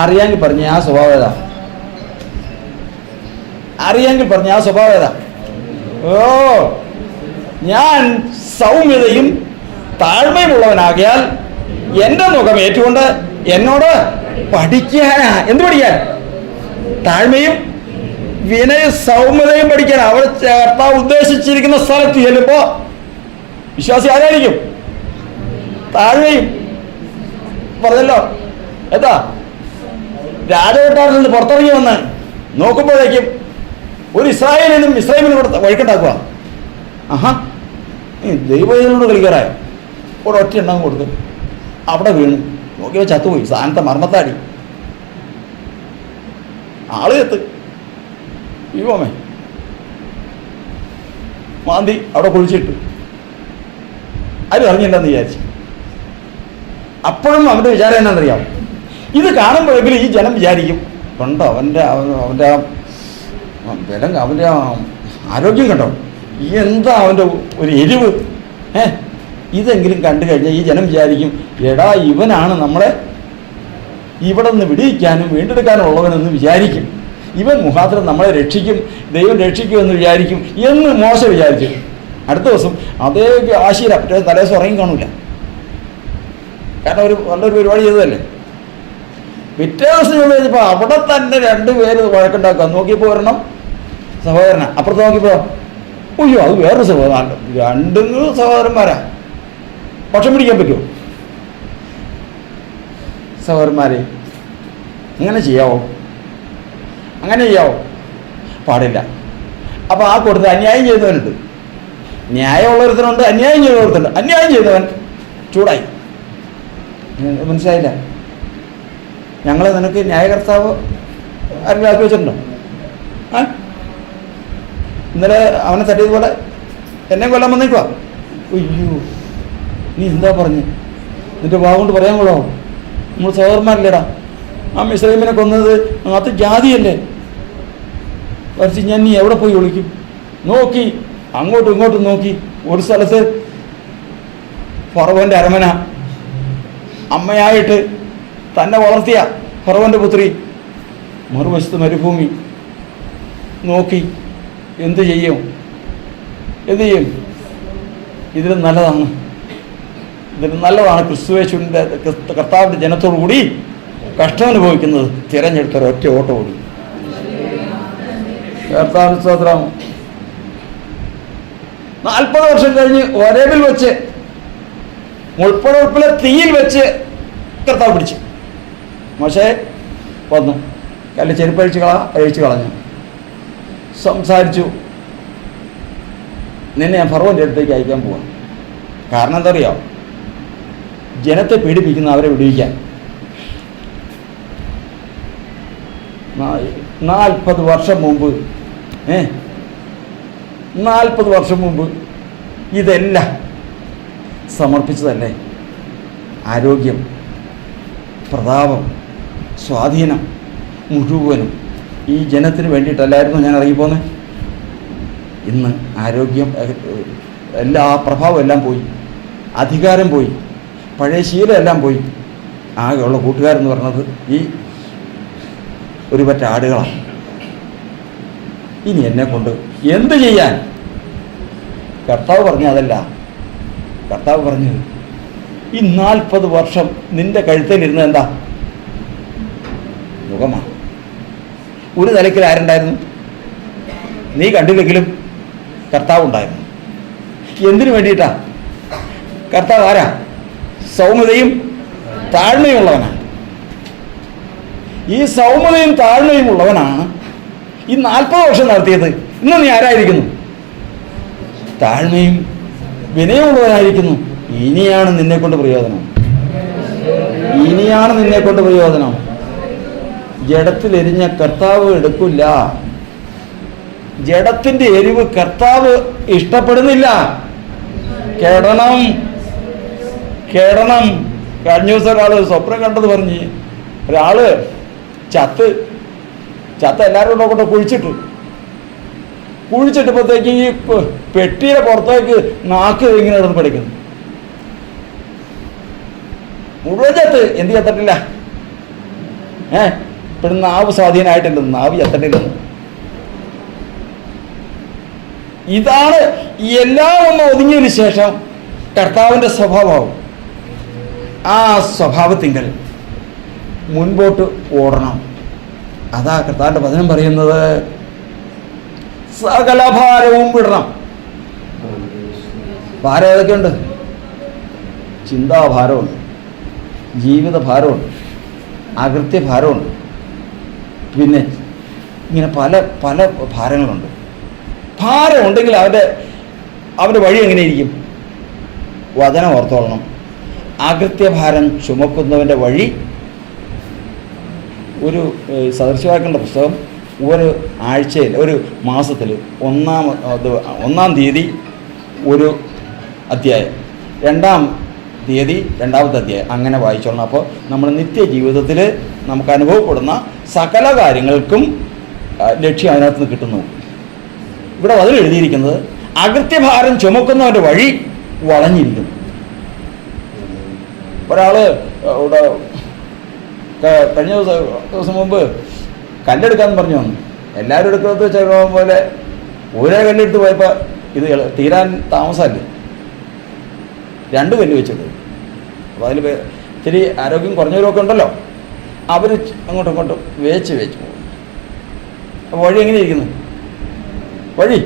അറിയാമെങ്കിൽ പറഞ്ഞ ആ സ്വഭാവം ഏതാ? അറിയാമെങ്കിൽ പറഞ്ഞ ആ സ്വഭാവം ഏതാ? ഓ, ഞാൻ സൗമ്യതയും താഴ്മയുമുള്ളവനാകിയാൽ എൻ്റെ മുഖം ഏറ്റുകൊണ്ട് എന്നോട് പഠിക്കാനാ. എന്ത് പഠിക്കാൻ? താഴ്മയും വിനയ സൗമ്യതയും പഠിക്കാൻ. അവിടെ കർത്താവ് ഉദ്ദേശിച്ചിരിക്കുന്ന സ്ഥലത്ത് ചെല്ലുമ്പോൾ വിശ്വാസി ആരായിരിക്കും? താഴ്മയും. പറഞ്ഞല്ലോ. എന്താ? രാജകൊട്ടാരത്തിൽ നിന്ന് പുറത്തിറങ്ങി വന്ന് നോക്കുമ്പോഴേക്കും ഒരു ഇസ്രായേലിനും കൂടെ വഴിക്കുണ്ടാക്കുക. ആഹാ, ദൈവത്തിനോട് കളിക്കാറായോ? കൂടെ ഒറ്റ എണ്ണം കൊടുത്ത് അവിടെ വീണു. നോക്കിയപ്പോൾ ചത്തുപോയി. സ്ഥാനത്തെ മർമ്മത്താടി ആള് ചത്ത്. ഇവമേ മാന്തി അവിടെ കുഴിച്ചിട്ടു. അത് അറിഞ്ഞില്ലെന്ന് വിചാരിച്ചു. അപ്പോഴും അവൻ്റെ വിചാരം എന്നാണെന്നറിയാം, ഇത് കാണുമ്പോഴെങ്കിലും ഈ ജനം വിചാരിക്കും, കണ്ടോ അവൻ്റെ ബലം, അവൻ്റെ ആരോഗ്യം കണ്ടോ, എന്താ അവൻ്റെ ഒരു എരിവ്. ഇതെങ്കിലും കണ്ടു കഴിഞ്ഞാൽ ഈ ജനം വിചാരിക്കും, എടാ ഇവനാണ് നമ്മളെ ഇവിടെ നിന്ന് വിടിയിക്കാനും വീണ്ടെടുക്കാനും ഉള്ളവനെന്ന് വിചാരിക്കും. ഇവൻ മുഖാന്തരം നമ്മളെ രക്ഷിക്കും, ദൈവം രക്ഷിക്കുമെന്ന് വിചാരിക്കും എന്ന് മോശ വിചാരിച്ചു. അടുത്ത ദിവസം അതേ ആശീല പറ്റേ തലേദിവസം ഉറങ്ങി കാണൂല. കാരണം ഒരു നല്ലൊരു പരിപാടി ചെയ്തതല്ലേ. പിറ്റേ ദിവസം ഞാൻ കഴിഞ്ഞപ്പോൾ അവിടെ തന്നെ രണ്ടുപേര് വഴക്കുണ്ടാക്കുക. നോക്കിയപ്പോൾ ഒരെണ്ണം സഹോദരനാ, അപ്പുറത്ത് നോക്കിയപ്പോൾ അയ്യോ അത് വേറൊരു സഹോദരൻ. രണ്ടും സഹോദരന്മാരാ. പക്ഷം പിടിക്കാൻ പറ്റുമോ? സഹോദരന്മാരെ അങ്ങനെ ചെയ്യാവോ? അങ്ങനെ ചെയ്യാവോ? പാടില്ല. അപ്പോൾ ആ കൊടുത്ത് അന്യായം ചെയ്തവനുണ്ട്, ന്യായമുള്ളൊരുത്തനുണ്ട്, അന്യായം ചെയ്തവരുത്തുണ്ട്. അന്യായം ചെയ്തവൻ ചൂടായി. മനസ്സിലായില്ല? ഞങ്ങളെ നിനക്ക് ന്യായകർത്താവ് ആരെങ്കിലും ആക്കി വെച്ചിട്ടുണ്ടോ? ഇന്നലെ അവനെ തട്ടിയതുപോലെ എന്നെ കൊല്ലാൻ വന്നേക്കുവാ. അയ്യോ, നീ എന്താ പറഞ്ഞു? നിന്റെ വാഗുകൊണ്ട് പറയാൻ കൊള്ളാമോ? നമ്മൾ സഹോദരന്മാരില്ലേടാ. ആ മിസ്രൈമിനെ കൊന്നത് അത് ജാതിയല്ലേ? വരച്ച് ഞാൻ നീ എവിടെ പോയി ഒളിക്കും? നോക്കി അങ്ങോട്ടും ഇങ്ങോട്ടും നോക്കി. ഒരു സ്ഥലത്ത് ഫറവോൻ്റെ അരമന, അമ്മയായിട്ട് തന്നെ വളർത്തിയ ഫറവോൻ്റെ പുത്രി, മറുവശത്ത് മരുഭൂമി. നോക്കി എന്ത് ചെയ്യും? ഇതിന് നല്ലതാണ്, ക്രിസ്തുയേശുവിൻ്റെ കർത്താവിൻ്റെ ജനത്തോടു കൂടി കഷ്ടം അനുഭവിക്കുന്നത് തിരഞ്ഞെടുത്ത ഒറ്റ ഓട്ടം ഓടി. കർത്താവിന് സ്തോത്രം. 40 വർഷം കഴിഞ്ഞ് ഒരേബിൽ വെച്ച് മുൾപ്പടർപ്പിലെ തീയിൽ വെച്ച് കർത്താവ് പിടിച്ചു. മോശെ വന്നു, കല്ല് ചെരുപ്പ് അഴിച്ചു കളഞ്ഞു, സംസാരിച്ചു. നിന്നെ ഞാൻ ഫറവോൻ്റെ അടുത്തേക്ക് അയക്കാൻ പോവാം. കാരണം എന്താ അറിയാം? ജനത്തെ പീഡിപ്പിക്കുന്ന അവരെ വിടുവിക്കാൻ. 40 വർഷം മുമ്പ് 40 വർഷം മുമ്പ് ഇതെല്ലാം സമർപ്പിച്ചതല്ലേ? ആരോഗ്യം, പ്രതാപം, സ്വാധീനം മുഴുവനും ഈ ജനത്തിന് വേണ്ടിയിട്ടല്ലായിരുന്നു ഞാൻ ഇറങ്ങിപ്പോന്നെ. ഇന്ന് ആരോഗ്യം, എല്ലാ പ്രഭാവം എല്ലാം പോയി, അധികാരം പോയി, പഴയ ശീലം എല്ലാം പോയി. ആകെയുള്ള കൂട്ടുകാരെന്ന് പറഞ്ഞത് ഈ ഒരു പറ്റ ആടുകളാണ്. ഇനി എന്നെ കൊണ്ട് എന്ത് ചെയ്യാൻ? കർത്താവ് പറഞ്ഞതല്ല. കർത്താവ് പറഞ്ഞത് ഈ 40 വർഷം നിന്റെ കഴുത്തിലിരുന്നത് എന്താ? മുഖമാണ്. ഒരു തലയ്ക്കിൽ ആരുണ്ടായിരുന്നു? നീ കണ്ടില്ലെങ്കിലും കർത്താവ് ഉണ്ടായിരുന്നു. എന്തിനു വേണ്ടിയിട്ടാ? കർത്താവ് ആരാ? സൗമ്യതയും താഴ്മയും ഉള്ളവനാണ്. ഈ സൗമ്യതയും താഴ്മയും ഉള്ളവനാണ് ഈ 40 വർഷം നടത്തിയത്. ഇന്ന് നീ ആരായിരിക്കുന്നു? താഴ്മയും വിനയമുള്ളവനായിരിക്കുന്നു. ഇനിയാണ് നിന്നെ കൊണ്ട് പ്രയോജനം. ഇനിയാണ് നിന്നെ കൊണ്ട് പ്രയോജനം. ജഡത്തിലെരിഞ്ഞ കർത്താവ് എടുക്കില്ല. ജഡത്തിന്റെ എരിവ് കർത്താവ് ഇഷ്ടപ്പെടുന്നില്ല. കേടണം. കഴിഞ്ഞ ദിവസം ഒരാള് സ്വപ്നം കണ്ടത് പറഞ്ഞ്, ഒരാള് ചത്ത് എല്ലാവരും കൊണ്ട് കുഴിച്ചിട്ടപ്പോഴത്തേക്ക് ഈ പെട്ടിയുടെ പുറത്തേക്ക് നാക്ക് ഇങ്ങനെ ഇടന്ന് പഠിക്കുന്നു. മുഴുവൻ ചത്ത്. എന്ത് ചത്തിട്ടില്ല? ഇപ്പോഴും നാവ് സ്വാധീനമായിട്ടില്ലെന്ന്, നാവ് ചത്തിട്ടില്ലെന്ന്. ഇതാണ് എല്ലാം ഒന്ന് ഒതുങ്ങിയതിന് ശേഷം കർത്താവിൻ്റെ സ്വഭാവമാവും. ആ സ്വഭാവത്തിങ്കൽ മുൻപോട്ട് ഓടണം. അതാ കർത്താവിൻ്റെ വചനം പറയുന്നത്. സകല ഭാരവും വിടണം. ഭാരം ഏതൊക്കെയുണ്ട്? ചിന്താഭാരമുണ്ട്, ജീവിത ഭാരമുണ്ട്, അകൃത്യഭാരമുണ്ട്, പിന്നെ ഇങ്ങനെ പല പല ഭാരങ്ങളുണ്ട്. ഭാരമുണ്ടെങ്കിൽ അവൻ്റെ വഴി എങ്ങനെയിരിക്കും? വചനം ഓർത്തോളണം. അകൃത്യഭാരം ചുമക്കുന്നവൻ്റെ വഴി, ഒരു സദൃശവാക്യങ്ങളുടെ പുസ്തകം, ഒരു ആഴ്ചയിൽ, ഒരു മാസത്തിൽ 1-ാം തീയതി ഒരു അധ്യായം, 2-ാം തീയതി 2-ാമത്തെ അധ്യായം, അങ്ങനെ വായിച്ചോളണം. അപ്പോൾ നമ്മൾ നിത്യജീവിതത്തിൽ നമുക്ക് അനുഭവപ്പെടുന്ന സകല കാര്യങ്ങൾക്കും ലക്ഷ്യം അതിനകത്ത് നിന്ന് കിട്ടുന്നു. ഇവിടെ അതിൽ എഴുതിയിരിക്കുന്നത് അകൃത്യഭാരം ചുമക്കുന്നവൻ്റെ വഴി വളഞ്ഞിരിക്കുന്നു. ഒരാൾ ഇവിടെ കഴിഞ്ഞ ദിവസം മുമ്പ് കല്ലെടുക്കാമെന്ന് പറഞ്ഞു വന്നു. എല്ലാവരും എടുക്കുന്നത് വെച്ചാൽ പോലെ ഒരേ കല്ലെടുത്ത് പോയപ്പോൾ ഇത് തീരാൻ താമസമല്ലേ, 2 കല്ല് വെച്ചിട്ട്. അപ്പോൾ അതിൽ ഇത്തിരി ആരോഗ്യം കുറഞ്ഞവരൊക്കെ ഉണ്ടല്ലോ, അവർ അങ്ങോട്ടും ഇങ്ങോട്ടും വേച്ച് പോകും. അപ്പോൾ വഴി എങ്ങനെ ഇരിക്കുന്നു? വഴി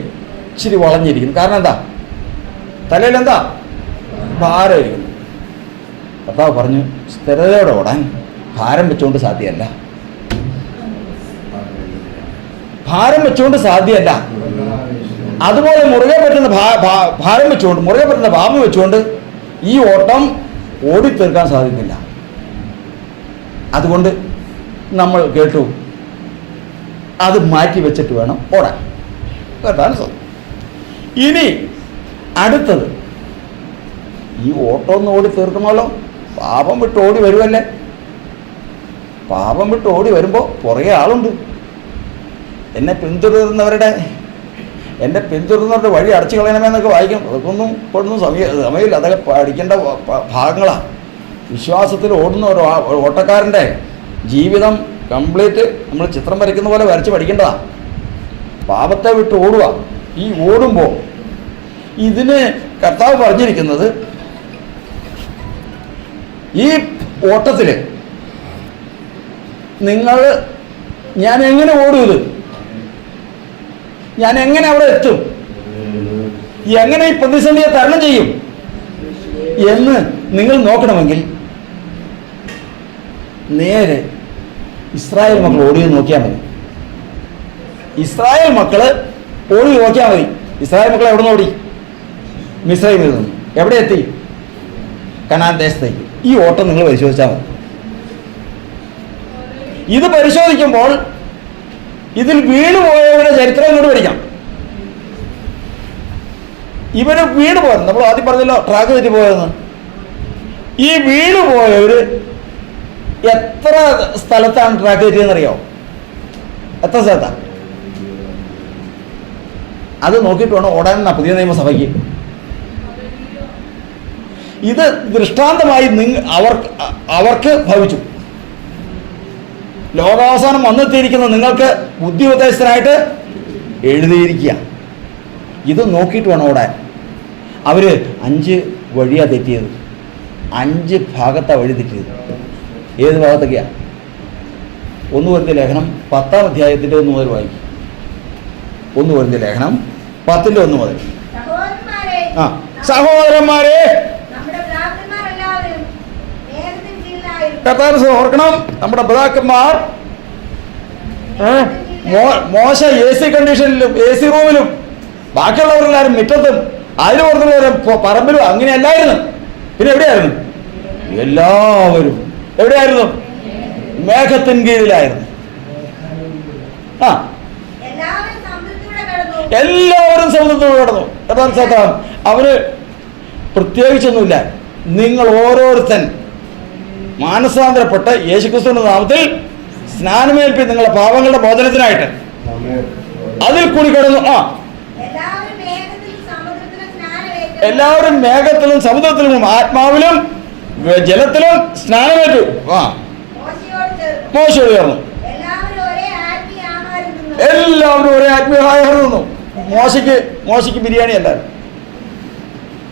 ഇച്ചിരി വളഞ്ഞിരിക്കുന്നു. കാരണം എന്താ? തലയിലെന്താ? ഭാരം ഇരിക്കുന്നു. കർത്താവ് പറഞ്ഞു, സ്ഥിരതയോടെ ഓടാൻ ഭാരം വെച്ചുകൊണ്ട് സാധ്യമല്ല. അതുപോലെ മുറുകെ പറ്റുന്ന ഭാരം വെച്ചുകൊണ്ട്, മുറുകെ പറ്റുന്ന ഭാവം വെച്ചുകൊണ്ട് ഈ ഓട്ടം ഓടിത്തീർക്കാൻ സാധിക്കില്ല. അതുകൊണ്ട് നമ്മൾ കേട്ടു, അത് മാറ്റി വെച്ചിട്ട് വേണം ഓടാൻ. കേട്ടാണ് സാർ. ഇനി അടുത്തത്, ഈ ഓട്ടം ഒന്ന് ഓടി തീർക്കണമല്ലോ. പാപം വിട്ട് ഓടി വരുമല്ലേ. പാപം വിട്ട് ഓടി വരുമ്പോൾ പുറകെ ആളുണ്ട്. എൻ്റെ പിന്തുടരുന്നവരുടെ വഴി അടച്ചു കളയണമെന്നൊക്കെ വായിക്കും. അതൊക്കൊന്നും ഇപ്പോഴൊന്നും സമയമില്ല. അതൊക്കെ പഠിക്കേണ്ട ഭാഗങ്ങളാണ്. വിശ്വാസത്തിൽ ഓടുന്ന ഒരു ഓട്ടക്കാരൻ്റെ ജീവിതം കംപ്ലീറ്റ് നമ്മൾ ചിത്രം വരയ്ക്കുന്ന പോലെ വരച്ച് പഠിക്കേണ്ടതാണ്. പാപത്തെ വിട്ട് ഓടുക. ഈ ഓടുമ്പോൾ ഇതിന് കർത്താവ് പറഞ്ഞിരിക്കുന്നത്, ഈ ഓട്ടത്തിൽ ഞാൻ എങ്ങനെ ഓടും? ഞാൻ എങ്ങനെ അവിടെ എത്തും? എങ്ങനെ ഈ പ്രതിസന്ധിയെ തരണം ചെയ്യും എന്ന് നിങ്ങൾ നോക്കണമെങ്കിൽ നേരെ ഇസ്രായേൽ മക്കൾ ഓടിയെന്ന് നോക്കിയാൽ മതി. ഇസ്രായേൽ മക്കള് ഓടി നോക്കിയാൽ മതി. ഇസ്രായേൽ മക്കൾ എവിടെ നിന്ന് ഓടി? മിസ്രൈമിൽ നിന്ന്. എവിടെ എത്തി? കനാൻ ദേശത്തേക്ക്. ഈ ഓട്ടം നിങ്ങൾ പരിശോധിച്ചാൽ മതി. ഇത് പരിശോധിക്കുമ്പോൾ ഇതിൽ വീണുപോയവരുടെ ചരിത്രം ഇങ്ങോട്ട് പഠിക്കാം. ഇവര് വീണുപോയത്, നമ്മൾ ആദ്യം പറഞ്ഞല്ലോ ട്രാക്ക് തെറ്റി പോയതെന്ന്. ഈ വീണുപോയവര് എത്ര സ്ഥലത്താണ് ട്രാക്ക് തെറ്റിയെന്നറിയോ? എത്ര സ്ഥലത്താണ്? അത് നോക്കിയിട്ട് വേണം ഓടാനെന്നാ പുതിയ നിയമസഭയ്ക്ക്. ഇത് ദൃഷ്ടാന്തമായി അവർക്ക് ഭവിച്ചു. ലോകാവസാനം വന്നെത്തിയിരിക്കുന്ന നിങ്ങൾക്ക് ബുദ്ധി ഉപദേശത്തിനായിട്ട് എഴുതിയിരിക്കുക. ഇത് നോക്കിയിട്ട് വേണം ഓടാൻ. അവർ 5 വഴിയാണ് തെറ്റിയത്, 5 ഭാഗത്താണ് വഴി തെറ്റിയത്. ഏത് ഭാഗത്തൊക്കെയാണ്? 1 കൊരിന്ത്യർ ലേഖനം 10-ാം അധ്യായത്തിൻ്റെ 1 മുതൽ വായിക്കും. 1 കൊരിന്ത്യർ ലേഖനം 10-ന്റെ 1 മുതൽ. സഹോദരന്മാരെ, കർത്താവിനെ ഓർക്കണം. നമ്മുടെ പിതാക്കന്മാർ മോശ AC കണ്ടീഷനിലും AC റൂമിലും ബാക്കിയുള്ളവരെല്ലാവരും മുറ്റത്തും അതിന് പുറത്തുള്ളവരും പറമ്പിലും അങ്ങനെയല്ലായിരുന്നു. പിന്നെ എവിടെയായിരുന്നു? എല്ലാവരും എവിടെയായിരുന്നു? മേഘത്തിൻ കീഴിലായിരുന്നു. എല്ലാവരും സമുദ്രത്തിലൂടെ കടന്നു. യഥാർത്ഥ അവര് പ്രത്യേകിച്ചൊന്നുമില്ല. നിങ്ങൾ ഓരോരുത്തൻ മാനസാന്തരപ്പെട്ട് യേശുക്രിസ്തുവിന്റെ നാമത്തിൽ സ്നാനമേൽപ്പി നിങ്ങളുടെ പാപങ്ങളുടെ മോചനത്തിനായിട്ട് അതിൽ കൂടി കിടന്നു. എല്ലാവരും മേഘത്തിലും സമുദ്രത്തിലും ആത്മാവിലും ജലത്തിലും സ്നാനമേറ്റു. മോശയോട് ചേർന്നു. എല്ലാവരും ഒരേ ആത്മീയഹാരം തിന്നു. മോശയ്ക്ക് ബിരിയാണി അല്ലായിരുന്നു.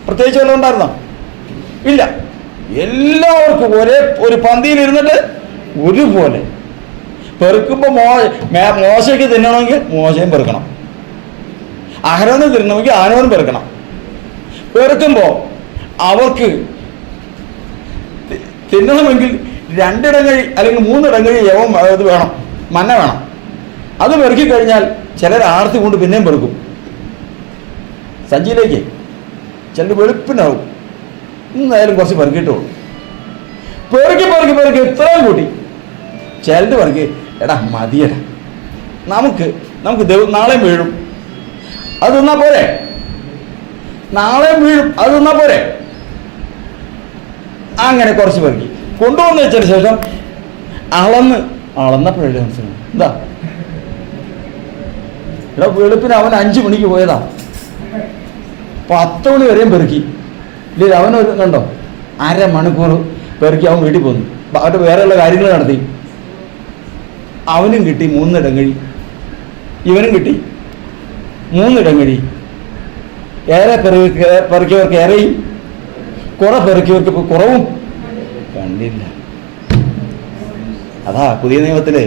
പ്രത്യേകിച്ച് വല്ലതും ഉണ്ടായിരുന്നോ? ഇല്ല. എല്ലാവർക്കും ഒരേ ഒരു പന്തിയിൽ ഇരുന്നിട്ട് ഒരുപോലെ പെറുക്കുമ്പോൾ മോശയ്ക്ക് തിന്നണമെങ്കിൽ മോശയും പെറുക്കണം, അഹരോന് തിന്നണമെങ്കിൽ ആരോനും പെറുക്കണം. പെറുക്കുമ്പോൾ അവർക്ക് തിന്നണമെങ്കിൽ 2 ഇടങ്ങഴി അല്ലെങ്കിൽ 3 ഇടങ്ങഴി യവം ഇത് വേണം, മന്ന വേണം. അത് പെറുക്കി കഴിഞ്ഞാൽ ചിലർ ആർത്തി കൊണ്ട് പിന്നെയും പെറുക്കും. സഞ്ചിയിലേക്ക് ചിലർ വെളുപ്പിനാവും. ഇന്നായാലും കുറച്ച് പെറുക്കിയിട്ടുള്ളൂ. പെറുക്കി ഇത്രയും കൂട്ടി ചിലർ പെറുക്കി എടാ മതിയടാ, നമുക്ക് നാളെയും വീഴും, അത് തിന്നാ പോരെ, നാളെയും വീഴും, അത് തിന്നാ പോരെ. അങ്ങനെ കുറച്ച് പെറുക്കി കൊണ്ടുവന്ന് വെച്ചതിന് ശേഷം അളന്നപ്പോഴല്ലേ മനസ്സിലാവും എന്താ. എടാ വെളുപ്പിന് അവൻ 5 മണിക്ക് പോയതാ, 10 മണി വരെയും പെറുക്കി. ഇല്ല അവൻ കണ്ടോ 1/2 മണിക്കൂർ പെറുക്കി അവൻ വീട്ടിൽ പോന്നു. അവൻ്റെ വേറെയുള്ള കാര്യങ്ങൾ നടത്തി. അവനും കിട്ടി 3 ഇടങ്ങഴി, ഇവനും കിട്ടി 3 ഇടങ്ങഴി. ഏറെ പെറുക്കിയവർക്ക് ഏറെയും കുറെ പെറുക്കിയവർക്ക് കുറവും കണ്ടില്ല. അതാ പുതിയ നിയമത്തില്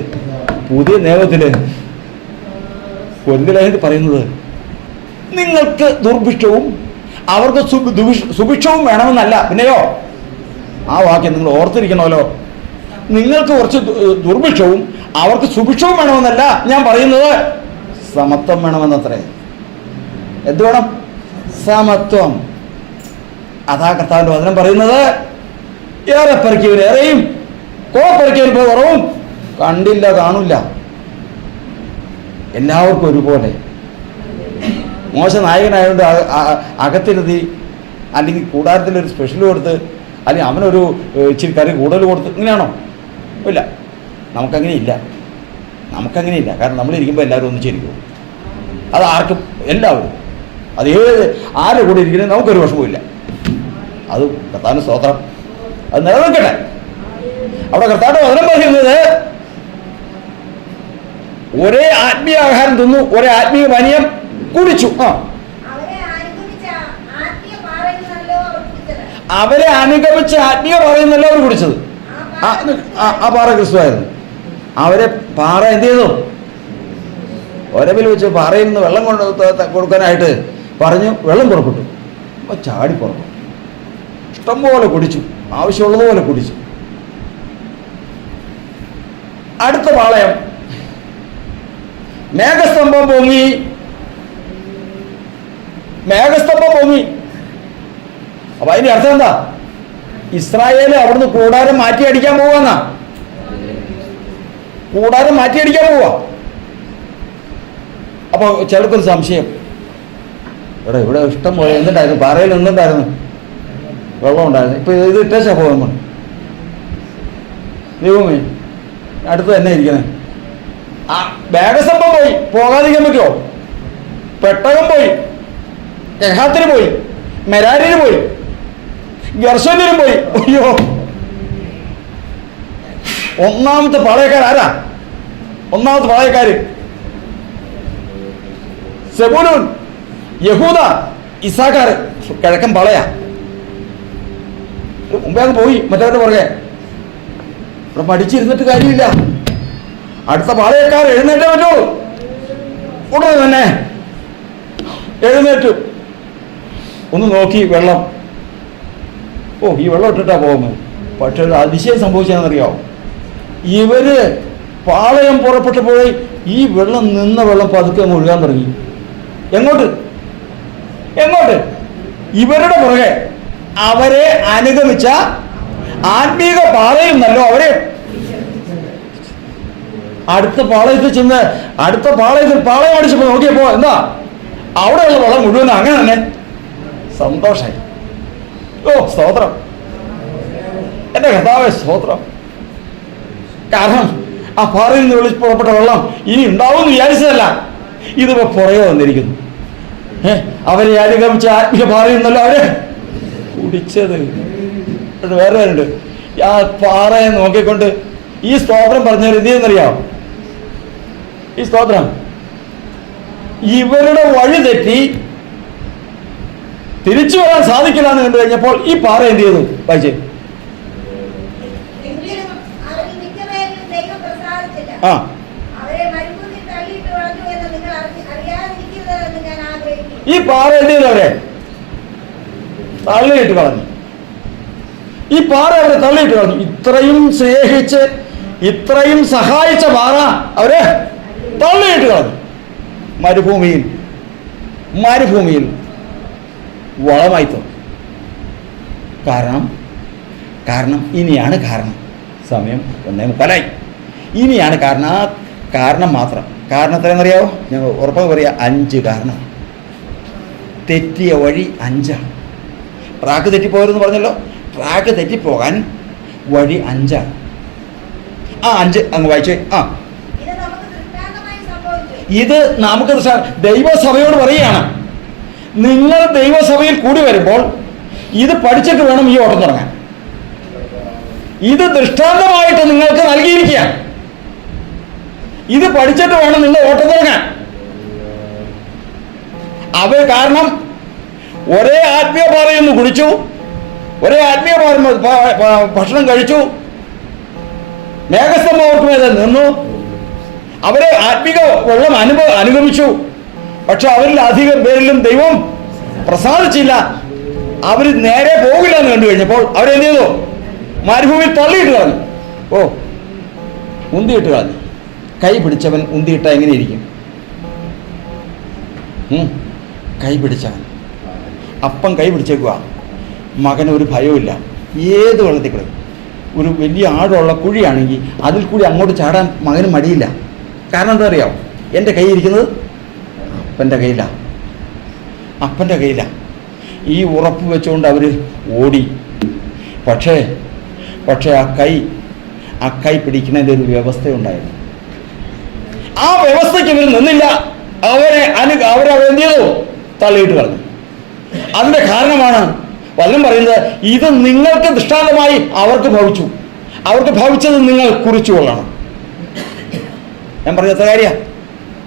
കൊരിന്ത്യർ പറയുന്നത് നിങ്ങൾക്ക് ദുർഭിക്ഷവും അവർക്ക് സുഭിക്ഷവും വേണമെന്നല്ല. പിന്നെയോ ആ വാക്യം നിങ്ങൾ ഓർത്തിരിക്കണമല്ലോ. നിങ്ങൾക്ക് കുറച്ച് ദുർഭിക്ഷവും അവർക്ക് സുഭിക്ഷവും വേണമെന്നല്ല ഞാൻ പറയുന്നത്, സമത്വം വേണമെന്നത്രേ. എന്ത് വേണം? സമത്വം. അതാ കർത്താവിന്റെ വചനം പറയുന്നത്. ഏറെ പെറുക്കിയവർ ഏറെയും പെറുക്കിയവർ കുറവും കണ്ടില്ല, കാണില്ല. എല്ലാവർക്കും ഒരുപോലെ. മോശ നായകനായതുകൊണ്ട് അകത്തിരുത്തി അല്ലെങ്കിൽ കൂടാരത്തിലൊരു സ്പെഷ്യൽ കൊടുത്ത് അല്ലെങ്കിൽ അവനൊരു ഇച്ചിരി കറി കൂടുതൽ കൊടുത്ത് ഇങ്ങനെയാണോ? ഇല്ല, നമുക്കങ്ങനെയില്ല. കാരണം നമ്മളിരിക്കുമ്പോൾ എല്ലാവരും ഒന്നിച്ചിരിക്കും. അത് ആർക്കും എല്ലാവരും അത് ആരുടെ കൂടെ ഇരിക്കുന്നത് നമുക്കൊരു വിഷമമില്ല. അത് കർത്താവിന് സ്തോത്രം, അത് നിലനിൽക്കട്ടെ. അവിടെ കർത്താവിന്റെ വചനം പറയുന്നത് ഒരേ ആത്മീയ ആഹാരം തിന്നു, ഒരേ ആത്മീയ പാനീയം കുടിച്ചു. അവരെ അനുഗമിച്ച് ആത്മീയ പാറയെന്നല്ല അവർ കുടിച്ചത്. ആ പാറ ക്രിസ്തുവായിരുന്നു. അവരെ പാറ എന്ത് ചെയ്തു? ഒരവിൽ വെച്ച് പാറയിൽ നിന്ന് വെള്ളം കൊടുക്കാനായിട്ട് പറഞ്ഞു. വെള്ളം പുറപ്പെട്ടു. അപ്പോൾ ചാടി പുറപ്പെട്ടു. ഇഷ്ടംപോലെ കുടിച്ചു, ആവശ്യമുള്ളതുപോലെ കുടിച്ചു. അടുത്ത പാളയം മേഘസ്തംഭം പൊങ്ങി. അപ്പൊ അതിന്റെ അർത്ഥം എന്താ? ഇസ്രായേല് അവിടുന്ന് കൂടാരം മാറ്റിയടിക്കാൻ പോവാന്നാ. അപ്പൊ ചിലർക്കൊരു സംശയം, ഇവിടെ ഇഷ്ടം പോലെ എന്തുണ്ടായിരുന്നു? പാറയിൽ എന്തുണ്ടായിരുന്നു? വെള്ളം ഉണ്ടായിരുന്നു. ഇപ്പൊ ഇത് ഇട്ടേച്ചാ പോകുമ്പോൾ ദൈവമേ അടുത്ത് തന്നെ ഇരിക്കണേ. ആ മേഘസ്തംഭം പോയി, പോകാതിരിക്കാൻ പറ്റുമോ? പെട്ടകം പോയി, കെഹാത്തിന് പോയി, മെരാരിന് പോയി, ഗർശോനിനും പോയി. അയ്യോ, ഒന്നാമത്തെ പാളയക്കാരാരാ? ഒന്നാമത്തെ പാളയക്കാര് സെബൂലൂൻ, യഹൂദ, ഇസാഖാർ കിഴക്കൻ പാളയ. മുമ്പേ അങ്ങ് പോയി മറ്റവരുടെ പുറകെ. ഇവിടെ പഠിച്ചിരുന്നിട്ട് കാര്യമില്ല. അടുത്ത പാളയക്കാർ എഴുന്നേറ്റേ പറ്റുള്ളൂ. ഉടനെ തന്നെ എഴുന്നേറ്റു. ഒന്ന് നോക്കി വെള്ളം. ഓ, ഈ വെള്ളം ഇട്ടിട്ടാ പോകുന്നത്. പക്ഷെ ഒരു അതിശയം സംഭവിച്ചതെന്നറിയാമോ? ഇവര് പാളയം പുറപ്പെട്ടപ്പോഴേ ഈ വെള്ളം നിന്ന വെള്ളം പതുക്കെ മുഴുകാൻ തുടങ്ങി. എങ്ങോട്ട്? ഇവരുടെ പുറകെ അവരെ അനുഗമിച്ച ആത്മീക പാളയം നല്ലോ അവരെ അടുത്ത പാളയത്തിൽ ചെന്ന് പാളയം അടിച്ചപ്പോ നോക്കിയപ്പോ എന്താ അവിടെയുള്ള വെള്ളം മുഴുവൻ അങ്ങനെ തന്നെ. സന്തോഷായി. ഓ, സ്തോത്രം, എന്റെ കർത്താവേ, സ്തോത്രം. കാരണം ആ പാറയിൽ നിന്ന് വിളിച്ച് പുറപ്പെട്ട വെള്ളം ഇനി ഉണ്ടാവുമെന്ന് വിചാരിച്ചതല്ല, ഇതിപ്പോ പുറകെ വന്നിരിക്കുന്നു. അവരെ അനുഗമിച്ച ആത്മീയ പാറയിൽ നിന്നല്ലോ അവര് കുടിച്ചത്. വേറെ ഉണ്ട്. ആ പാറയെ നോക്കിക്കൊണ്ട് ഈ സ്തോത്രം പറഞ്ഞാൽ എന്ത് ചെയ്യുന്നറിയാം? ഈ സ്തോത്രം ഇവരുടെ വഴി തെറ്റി തിരിച്ചു വരാൻ സാധിക്കില്ല എന്ന് കണ്ടു കഴിഞ്ഞപ്പോൾ ഈ പാറ എന്ത് ചെയ്തു? വായിച്ചേ. ആ, ഈ പാറ എന്ത് ചെയ്തു? അവരെ തള്ളിയിട്ട് കളഞ്ഞു. ഈ പാറ അവരെ തള്ളിയിട്ട് കളഞ്ഞു. ഇത്രയും സ്നേഹിച്ച് ഇത്രയും സഹായിച്ച പാറ അവരെ തള്ളിയിട്ട് കളഞ്ഞു. മരുഭൂമിയിൽ വളമായി തോന്നി. കാരണം ഇനിയാണ് കാരണം. സമയം 1:45. ഇനിയാണ് കാരണം. ആ കാരണം മാത്രം. കാരണം എത്രയെന്നറിയാവോ? ഞാൻ ഉറപ്പായി പറയാം, 5 കാരണം. തെറ്റിയ വഴി 5ആണ്. ട്രാക്ക് തെറ്റിപ്പോയെന്ന് പറഞ്ഞല്ലോ. ട്രാക്ക് തെറ്റിപ്പോകാൻ വഴി 5ആണ്. ആ 5 അങ്ങ് വായിച്ചേ. ഇത് നമുക്ക് ദൈവസഭയോട് പറയുകയാണ്, നിങ്ങൾ ദൈവസഭയിൽ കൂടി വരുമ്പോൾ ഇത് പഠിച്ചിട്ട് വേണം ഈ ഓട്ടം തുടങ്ങാൻ. ഇത് ദൃഷ്ടാന്തമായിട്ട് നിങ്ങൾക്ക് നൽകിയിരിക്കുകയാണ്. ഇത് പഠിച്ചിട്ട് വേണം നിങ്ങൾ ഓട്ടം തുടങ്ങാൻ. കാരണം ഒരേ ആത്മീയ പാറയിൽ നിന്ന് കുടിച്ചു, ഒരേ ആത്മീയ ഭക്ഷണം കഴിച്ചു, മേഘസ്തംഭം മേലെ നിന്നു, അവരെ ആത്മീക വെള്ളം അനുഗമിച്ചു. പക്ഷെ അവരിൽ അധികം പേരിലും ദൈവം പ്രസാദിച്ചില്ല. അവർ നേരെ പോകില്ല എന്ന് കണ്ടു കഴിഞ്ഞപ്പോൾ അവരെന്ത് ചെയ്തു? മരുഭൂമിയിൽ തള്ളിയിട്ട് കളഞ്ഞു. ഓ, ഉന്തിയിട്ട് കളഞ്ഞു. കൈ പിടിച്ചവൻ ഉന്തിയിട്ട എങ്ങനെയിരിക്കും? കൈ പിടിച്ചവൻ അപ്പം കൈ പിടിച്ചേക്കുക. മകനൊരു ഭയവുമില്ല. ഏത് വെള്ളത്തിൽ കളയും. ഒരു വലിയ ആഴമുള്ള കുഴിയാണെങ്കിൽ അതിൽ കൂടി അങ്ങോട്ട് ചാടാൻ മകന് മടിയില്ല. കാരണം എന്താ അറിയാമോ? എൻ്റെ കൈ ഇരിക്കുന്നത് അപ്പൻ്റെ കയ്യിലാണ്. ഈ ഉറപ്പ് വെച്ചുകൊണ്ട് അവർ ഓടി. പക്ഷേ ആ കൈ പിടിക്കുന്നതിൻ്റെ ഒരു വ്യവസ്ഥയുണ്ടായിരുന്നു. ആ വ്യവസ്ഥയ്ക്ക് ഇവർ നിന്നില്ല. അവരെന്ത് ചെയ്തു? തള്ളിയിട്ട് കളഞ്ഞു. അതിൻ്റെ കാരണമാണ് വചനം പറയുന്നത്, ഇത് നിങ്ങൾക്ക് ദൃഷ്ടാന്തമായി അവർക്ക് ഭവിച്ചു. അവർക്ക് ഭവിച്ചത് നിങ്ങൾ കുറിച്ചു കൊള്ളണം. ഞാൻ പറഞ്ഞ എത്ര കാര്യമാണ്?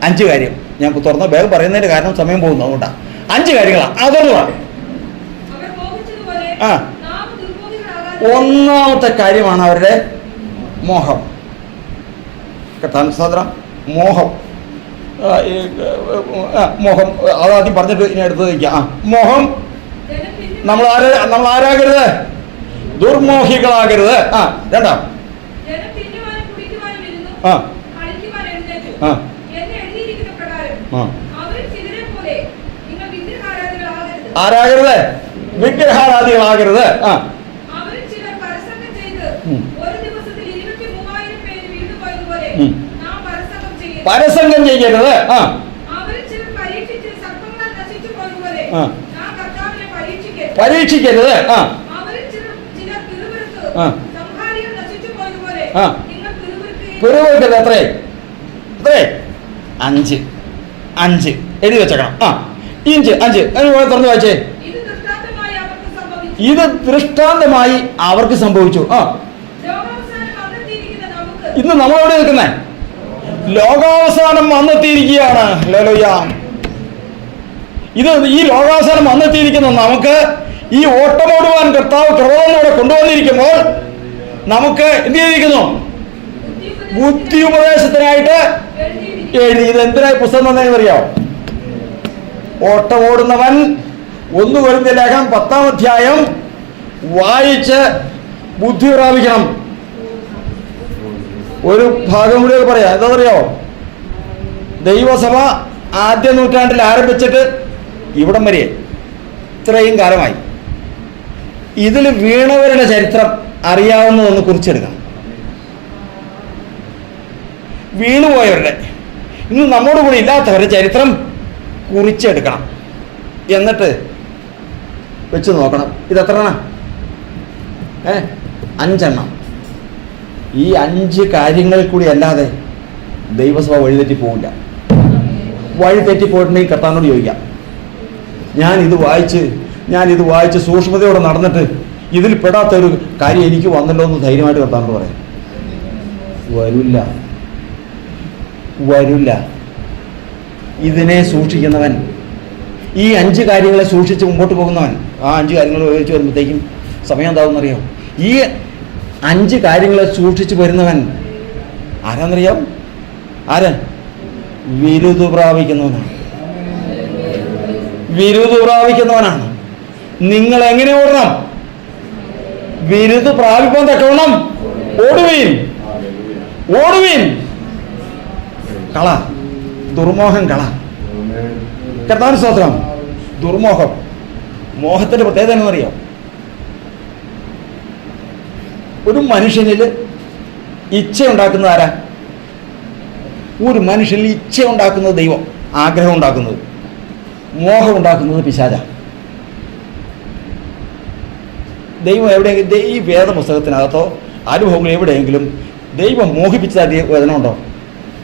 5 കാര്യം. ഞാൻ തുറന്ന വേഗം പറയുന്നതിൻ്റെ കാരണം സമയം പോകുന്നു. അതുകൊണ്ടാണ് 5 കാര്യങ്ങളാണ്. അതൊന്നുമാണ്. ഒന്നാമത്തെ കാര്യമാണ് അവരുടെ മോഹം. മോഹം. അതാദ്യം പറഞ്ഞിട്ട് ഇനി അടുത്ത് വയ്ക്കാം. മോഹം. നമ്മൾ ആരാകരുത്? ദുർമോഹികളാകരുത്. രണ്ടാം ആരാകരുത്? വിഗ്രഹാരാധികളാകരുത്. പരസംഗം ചെയ്യരുത്. പരീക്ഷിക്കരുത്. പിറുവിറുക്കരുത്. എത്രേ? 5 എഴുതി വെച്ചേക്കണം. 5 തുറന്നു വായിച്ചേ. ഇത് ദൃഷ്ടാന്തമായി അവർക്ക് സംഭവിച്ചു. ഇന്ന് നമ്മളെവിടെ നിൽക്കുന്നേ? ലോകാവസാനം വന്നെത്തിയിരിക്കുകയാണ്. ഹല്ലേലൂയ. ഈ ലോകാവസാനം വന്നെത്തിയിരിക്കുന്ന നമുക്ക് ഈ ഓട്ടമോടുവാൻ കർത്താവ് കൃപയോടെ കൊണ്ടുവന്നിരിക്കുമ്പോൾ നമുക്ക് എന്ത് ചെയ്തിരിക്കുന്നു? ബുദ്ധി ഉപദേശത്തിനായിട്ട് എഴുതി. ഇത് എന്തിനായി പുസ്തകം തന്നറിയാം? ഓട്ടമോടുന്നവൻ 1 കൊരിന്ത്യർ ലേഖനം 10-ാം അധ്യായം വായിച്ച് ബുദ്ധി പ്രാപിക്കണം. ഒരു ഭാഗം കൂടി പറയാം. എന്താണെന്നറിയോ? ദൈവസഭ ആദ്യ നൂറ്റാണ്ടിൽ ആരംഭിച്ചിട്ട് ഇവിടം വരെ ഇത്രയും കാലമായി ഇതിൽ വീണവരുടെ ചരിത്രം അറിയാവുന്നതൊന്ന് കുറിച്ചെടുക്കണം. വീണുപോയവരുടെ, ഇന്ന് നമ്മോട് കൂടി ഇല്ലാത്തവരുടെ ചരിത്രം കുറിച്ചെടുക്കണം. എന്നിട്ട് വെച്ച് നോക്കണം. ഇതെത്ര എണ്ണം? 5 എണ്ണം. ഈ 5 കാര്യങ്ങളിൽ കൂടി അല്ലാതെ ദൈവസഭ വഴിതെറ്റി പോവില്ല. വഴിതെറ്റിപ്പോയിട്ടുണ്ടെങ്കിൽ കർത്താവിനോട് ചോദിക്കാം. ഞാനിത് വായിച്ച് സൂക്ഷ്മതയോടെ നടന്നിട്ട് ഇതിൽ പെടാത്തൊരു കാര്യം എനിക്ക് വന്നല്ലോ എന്ന് ധൈര്യമായിട്ട് കർത്താവിനോട് പറയാം. വരില്ല. ഇതിനെ സൂക്ഷിക്കുന്നവൻ, ഈ 5 കാര്യങ്ങളെ സൂക്ഷിച്ച് മുമ്പോട്ട് പോകുന്നവൻ, ആ 5 കാര്യങ്ങൾ ഉപയോഗിച്ച് വരുമ്പോഴത്തേക്കും സമയം എന്താവുമെന്നറിയാം? ഈ 5 കാര്യങ്ങളെ സൂക്ഷിച്ച് വരുന്നവൻ ആരാന്നറിയാം? വിരുദ് പ്രാപിക്കുന്നവനാണ്. നിങ്ങൾ എങ്ങനെ ഓടണം? വിരുദ് പ്രാപിപ്പാൻ തക്കവണ്ണം ഓടുവീൻ. കള, ദുർമോഹം കള. കർത്താവിന് സ്തോത്രം. ദുർമോഹം, മോഹത്തിന്റെ പ്രത്യേകത എന്നറിയാം? ഒരു മനുഷ്യനിൽ ഇച്ഛ ഉണ്ടാക്കുന്നത് ആരാ? ഒരു മനുഷ്യനിൽ ഇച്ഛ ഉണ്ടാക്കുന്നത് ദൈവം, ആഗ്രഹം ഉണ്ടാക്കുന്നത്. മോഹം ഉണ്ടാക്കുന്നത് പിശാച. ദൈവം എവിടെയെങ്കിലും ഈ വേദപുസ്തകത്തിനകത്തോ അനുഭവങ്ങൾ എവിടെയെങ്കിലും ദൈവം മോഹിപ്പിച്ചതായിട്ട് വേദനയുണ്ടോ?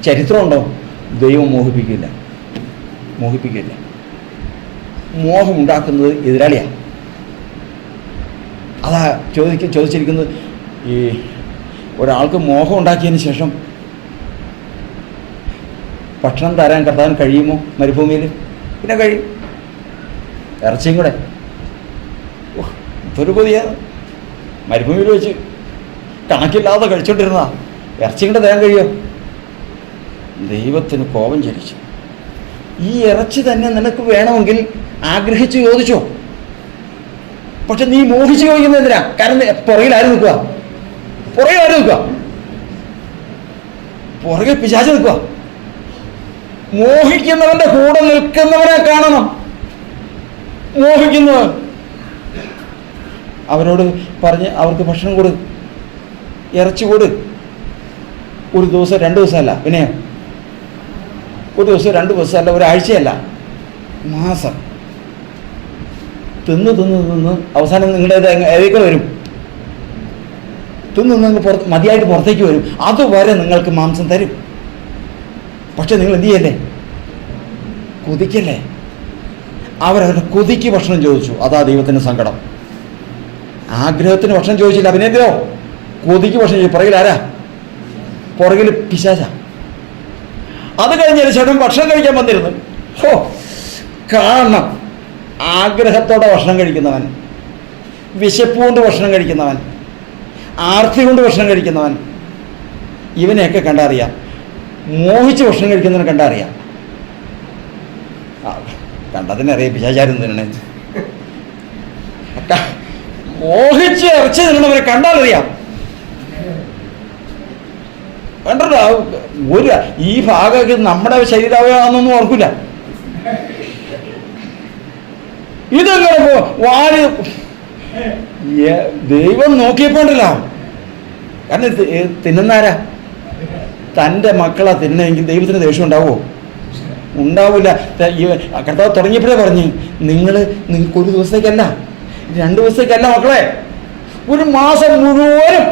ചരിത്രമുണ്ടോ? ദൈവം മോഹിപ്പിക്കില്ല. മോഹം ഉണ്ടാക്കുന്നത് എതിരാളിയാണ്. അതാ ചോദിച്ചിരിക്കുന്നത്. ഈ ഒരാൾക്ക് മോഹം ഉണ്ടാക്കിയതിന് ശേഷം ഭക്ഷണം തരാൻ കർത്താവിന് കഴിയുമോ? മരുഭൂമിയിൽ പിന്നെ കഴിയും. ഇറച്ചിയും കൂടെ ഇതൊരു കൊതിയാണ്. മരുഭൂമിയിൽ വെച്ച് കണക്കില്ലാതെ കഴിച്ചോണ്ടിരുന്നതാ. ഇറച്ചിയും കൂടെ തരാൻ കഴിയുമോ? ദൈവത്തിന് കോപം ചലിച്ചു. ഈ ഇറച്ചി തന്നെ നിനക്ക് വേണമെങ്കിൽ ആഗ്രഹിച്ച് ചോദിച്ചോ. പക്ഷെ നീ മോഹിച്ച് ചോദിക്കുന്നത് എന്തിനാ? കാരണം പുറകിൽ ആര് നിൽക്കുക? പുറകിൽ പിശാച് നിൽക്കുക. മോഹിക്കുന്നവന്റെ കൂടെ നിൽക്കുന്നവനെ കാണണം. മോഹിക്കുന്നവൻ അവരോട് പറഞ്ഞ് അവർക്ക് ഭക്ഷണം കൊടു, ഇറച്ചി കൊടു. 1 ദിവസം 2 ദിവസമല്ല, പിന്നെ 1 ദിവസം 2 ദിവസമല്ല, ഒരാഴ്ചയല്ല, മാസം തിന്ന് അവസാനം നിങ്ങളുടെ ഏതൊക്കെ വരും? തിന്ന് മതിയായിട്ട് പുറത്തേക്ക് വരും. അതുവരെ നിങ്ങൾക്ക് മാംസം തരും. പക്ഷെ നിങ്ങൾ എന്ത് ചെയ്യല്ലേ? കൊതിക്കല്ലേ? അവരവരുടെ കൊതിക്ക് ഭക്ഷണം ചോദിച്ചു. അതാ ദൈവത്തിന് സങ്കടം. ആഗ്രഹത്തിന് ഭക്ഷണം ചോദിച്ചില്ല, അഭിനേന്ദ്രോ കൊതിക്ക് ഭക്ഷണം ചോദിച്ചു. പുറകിൽ പിശാച. അത് കഴിഞ്ഞതിന് ശേഷം ഭക്ഷണം കഴിക്കാൻ വന്നിരുന്നു. കാണണം. ആഗ്രഹത്തോടെ ഭക്ഷണം കഴിക്കുന്നവൻ, വിശപ്പ് കൊണ്ട് ഭക്ഷണം കഴിക്കുന്നവൻ, ആർത്തി കൊണ്ട് ഭക്ഷണം കഴിക്കുന്നവൻ, ഇവനെയൊക്കെ കണ്ടറിയാം. മോഹിച്ച് ഭക്ഷണം കഴിക്കുന്നവനെ കണ്ടറിയാം. കണ്ടതിനറിയാം പിശാചാരം തിന്നണേ. മോഹിച്ച് ഇറച്ചി തിന്നണവരെ കണ്ടാലറിയാം. കണ്ടോ? ഈ ഭാഗമൊക്കെ നമ്മുടെ ശരീരാവയാണെന്നൊന്നും ഓർക്കില്ല. ഇതെങ്ങനെ വാല് ദൈവം നോക്കിയപ്പോണ്ടല്ലോ. കാരണം തിന്നുന്നാരാ? തൻ്റെ മക്കളാ തിന്നെങ്കിൽ ദൈവത്തിന് ദേഷ്യം ഉണ്ടാവുമോ? ഉണ്ടാവില്ല. കർത്താവ് തുടങ്ങിയപ്പോഴേ പറഞ്ഞ് നിങ്ങൾക്ക് 1 ദിവസത്തേക്കല്ല, 2 ദിവസത്തേക്കല്ല മക്കളെ, 1 മാസം മുഴുവനും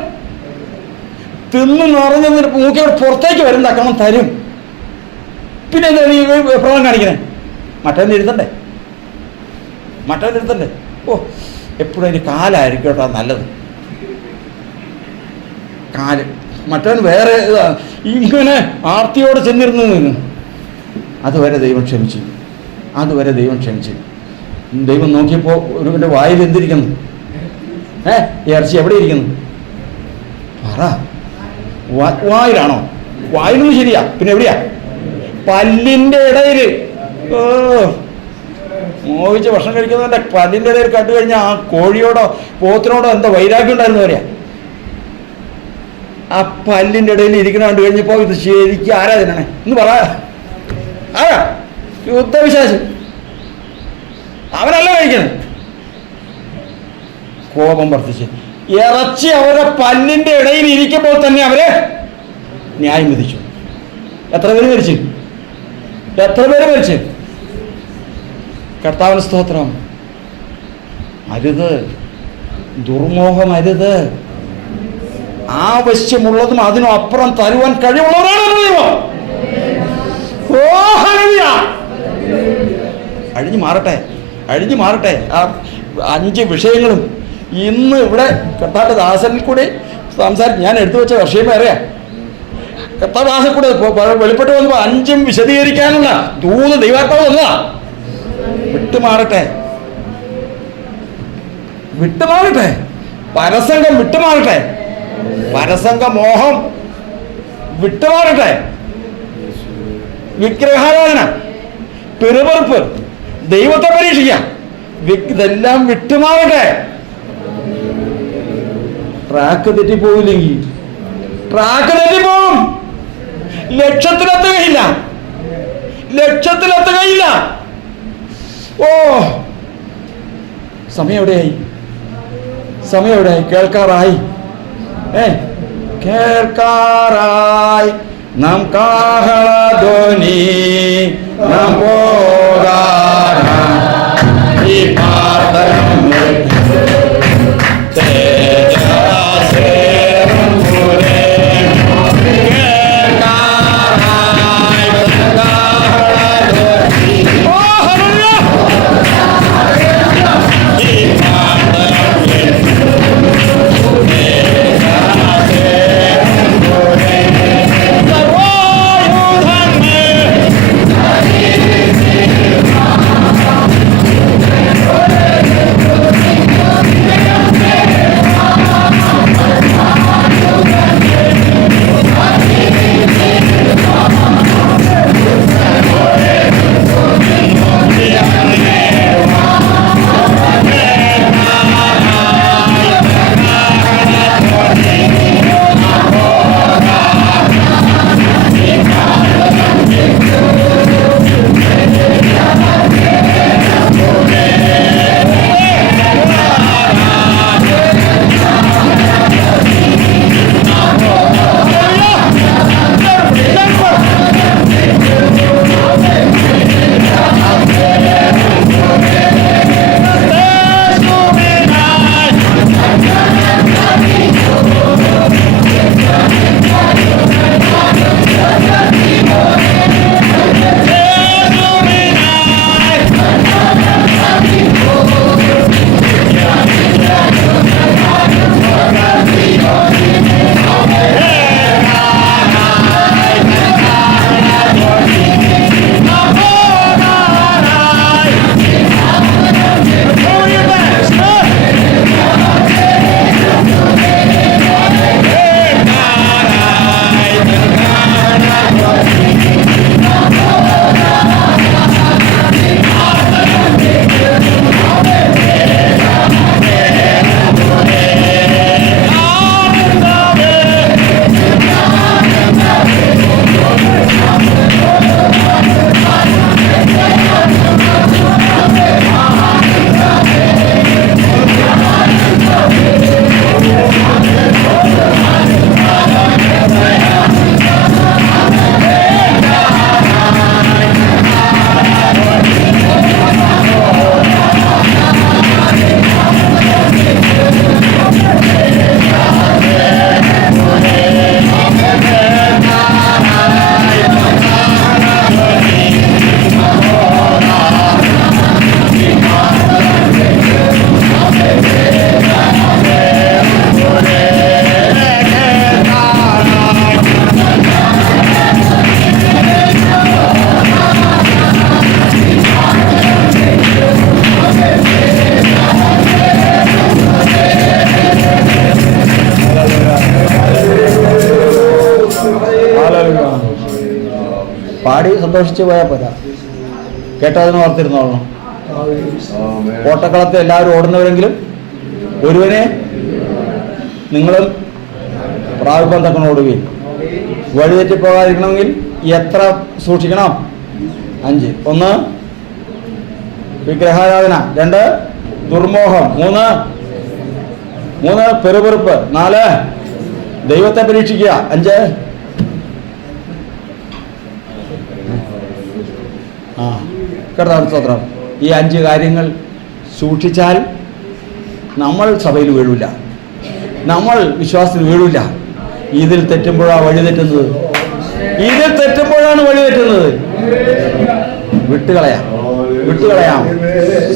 തിന്നു നിറഞ്ഞു നോക്കിയവിടെ പുറത്തേക്ക് വരും തക്കണം തരും. പിന്നെ എന്താ നീ പ്രവണം കാണിക്കണേ? മറ്റവൻ ഇരുത്തണ്ടേ? എപ്പോഴും അതിന് കാലായിരിക്കും കേട്ടോ നല്ലത്. കാല് മറ്റവൻ വേറെ ഇങ്ങനെ ആർത്തിയോടെ ചെന്നിരുന്നു നിന്ന്. അതുവരെ ദൈവം ക്ഷമിച്ചു. അതുവരെ ദൈവം ക്ഷമിച്ചു. ദൈവം നോക്കിയപ്പോൾ ഒരുവൻ്റെ വായിൽ എന്തിരിക്കുന്നു? ഇറച്ചി എവിടെ ഇരിക്കുന്നു? പറ. വായിലാണോ? വായിലൊന്നും ശരിയാ, പിന്നെ എവിടെയാ? പല്ലിൻ്റെ ഇടയിൽ. മോഹിച്ച് ഭക്ഷണം കഴിക്കുന്നവൻ്റെ പല്ലിൻ്റെ ഇടയിൽ കണ്ടു കഴിഞ്ഞാൽ ആ കോഴിയോടോ പോത്തിനോടോ എന്താ വൈരാഗ്യം ഉണ്ടായിരുന്നു പറയാ. ആ പല്ലിൻ്റെ ഇടയിൽ ഇരിക്കുന്ന കണ്ടു കഴിഞ്ഞപ്പോൾ ഇത് ശരിക്കും ആരാ തിന്നണേ എന്ന് പറ. ആരാ? യുദ്ധവിശ്വാസം. അവനല്ല കഴിക്കുന്നത്. കോപം വർദ്ധിച്ച് ഇറച്ചി അവരുടെ പല്ലിൻ്റെ ഇടയിൽ ഇരിക്കുമ്പോൾ തന്നെ അവരെ ന്യായം വിധിച്ചു. എത്ര പേര് മരിച്ചു? എത്ര പേര് മരിച്ചു? കർത്താവിന് സ്തോത്രം. അരുത്, ദുർമോഹം അരുത്. ആവശ്യമുള്ളതും അതിനും അപ്പുറം തരുവാൻ കഴിവുള്ളവരാണ് ദൈവം. അഴിഞ്ഞു മാറട്ടെ, അഴിഞ്ഞു മാറട്ടെ ആ 5 വിഷയങ്ങളും. ഇന്ന് ഇവിടെ കർത്താവിൻ്റെ ദാസനിൽ കൂടി സംസാരിച്ച് ഞാൻ എടുത്തു വെച്ച വിഷയം വേറെയാ. കർത്താവ് ദാസൻ കൂടെ വെളിപ്പെട്ട് വന്നപ്പോൾ 5ഉം വിശദീകരിക്കാനുള്ള ദൂത് ദൈവാത്മാവ് തന്നതാ. വിട്ടുമാറട്ടെ, വിട്ടുമാറട്ടെ. പരസംഗം വിട്ടുമാറട്ടെ. പരസംഗ മോഹം വിട്ടുമാറട്ടെ. വിഗ്രഹാരാധന, പിറുപിറുപ്പ്, ദൈവത്തെ പരീക്ഷിക്കാം, ഇതെല്ലാം വിട്ടുമാറട്ടെ. Track തെറ്റിപ്പോവില്ലെങ്കിൽ track തെറ്റിപ്പോവും. ലക്ഷ്യത്തിലെത്തുകയില്ല, ലക്ഷ്യത്തിലെത്തുകയില്ല. ഓ, സമയം എവിടെയായി? സമയം എവിടെയായി? കേൾക്കാറായി, കേൾക്കാറായി നാം കാഹളധ്വനി, നാം പോകാം ഈ പാതരം പാടി സന്തോഷിച്ച് പോയാൽ പോരാ, കേട്ടതിന് ഓർത്തിരുന്നോളണം. ഓട്ടക്കളത്തിൽ എല്ലാവരും ഓടുന്നവരെങ്കിലും ഒരുവനെ നിങ്ങളും പ്രാപിപ്പം തക്കണം ഓടുകയും. വഴിതെറ്റിപ്പോകാതിരിക്കണമെങ്കിൽ എത്ര സൂക്ഷിക്കണം? 5. 1 വിഗ്രഹാരാധന, 2 ദുർമോഹം, 3 പെറുപെറുപ്പ്, 4 ദൈവത്തെ പരീക്ഷിക്കുക, 5 കർത്താവിന് സ്തോത്രം. ഈ 5 കാര്യങ്ങൾ സൂക്ഷിച്ചാൽ നമ്മൾ സഭയിൽ വീഴില്ല, നമ്മൾ വിശ്വാസത്തിൽ വീഴില്ല. ഇതിൽ തെറ്റുമ്പോഴാണ് വഴി തെറ്റുന്നത്, ഇതിൽ തെറ്റുമ്പോഴാണ് വഴി തെറ്റുന്നത്. വിട്ടുകളയാം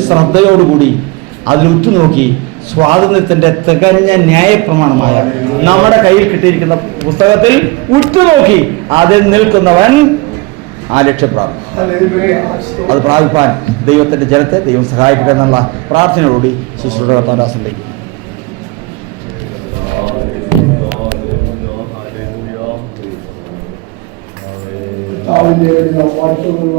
ശ്രദ്ധയോടുകൂടി അതിൽ ഉറ്റുനോക്കി സ്വാതന്ത്ര്യത്തിന്റെ തികഞ്ഞ ന്യായപ്രമാണമായ നമ്മുടെ കയ്യിൽ കിട്ടിയിരിക്കുന്ന പുസ്തകത്തിൽ ഉറ്റുനോക്കി അതിൽ നിൽക്കുന്നവൻ ആ ലക്ഷ്യം പ്രാപിക്കും. അത് പ്രാപിപ്പാൻ ദൈവത്തിന്റെ ജനത്തെ ദൈവം സഹായിക്കട്ടെ എന്നുള്ള പ്രാർത്ഥനയോടുകൂടി ശുശ്രൂഷ കർത്താദാസനിലേക്ക്. വാട്ട്സുകളിൽ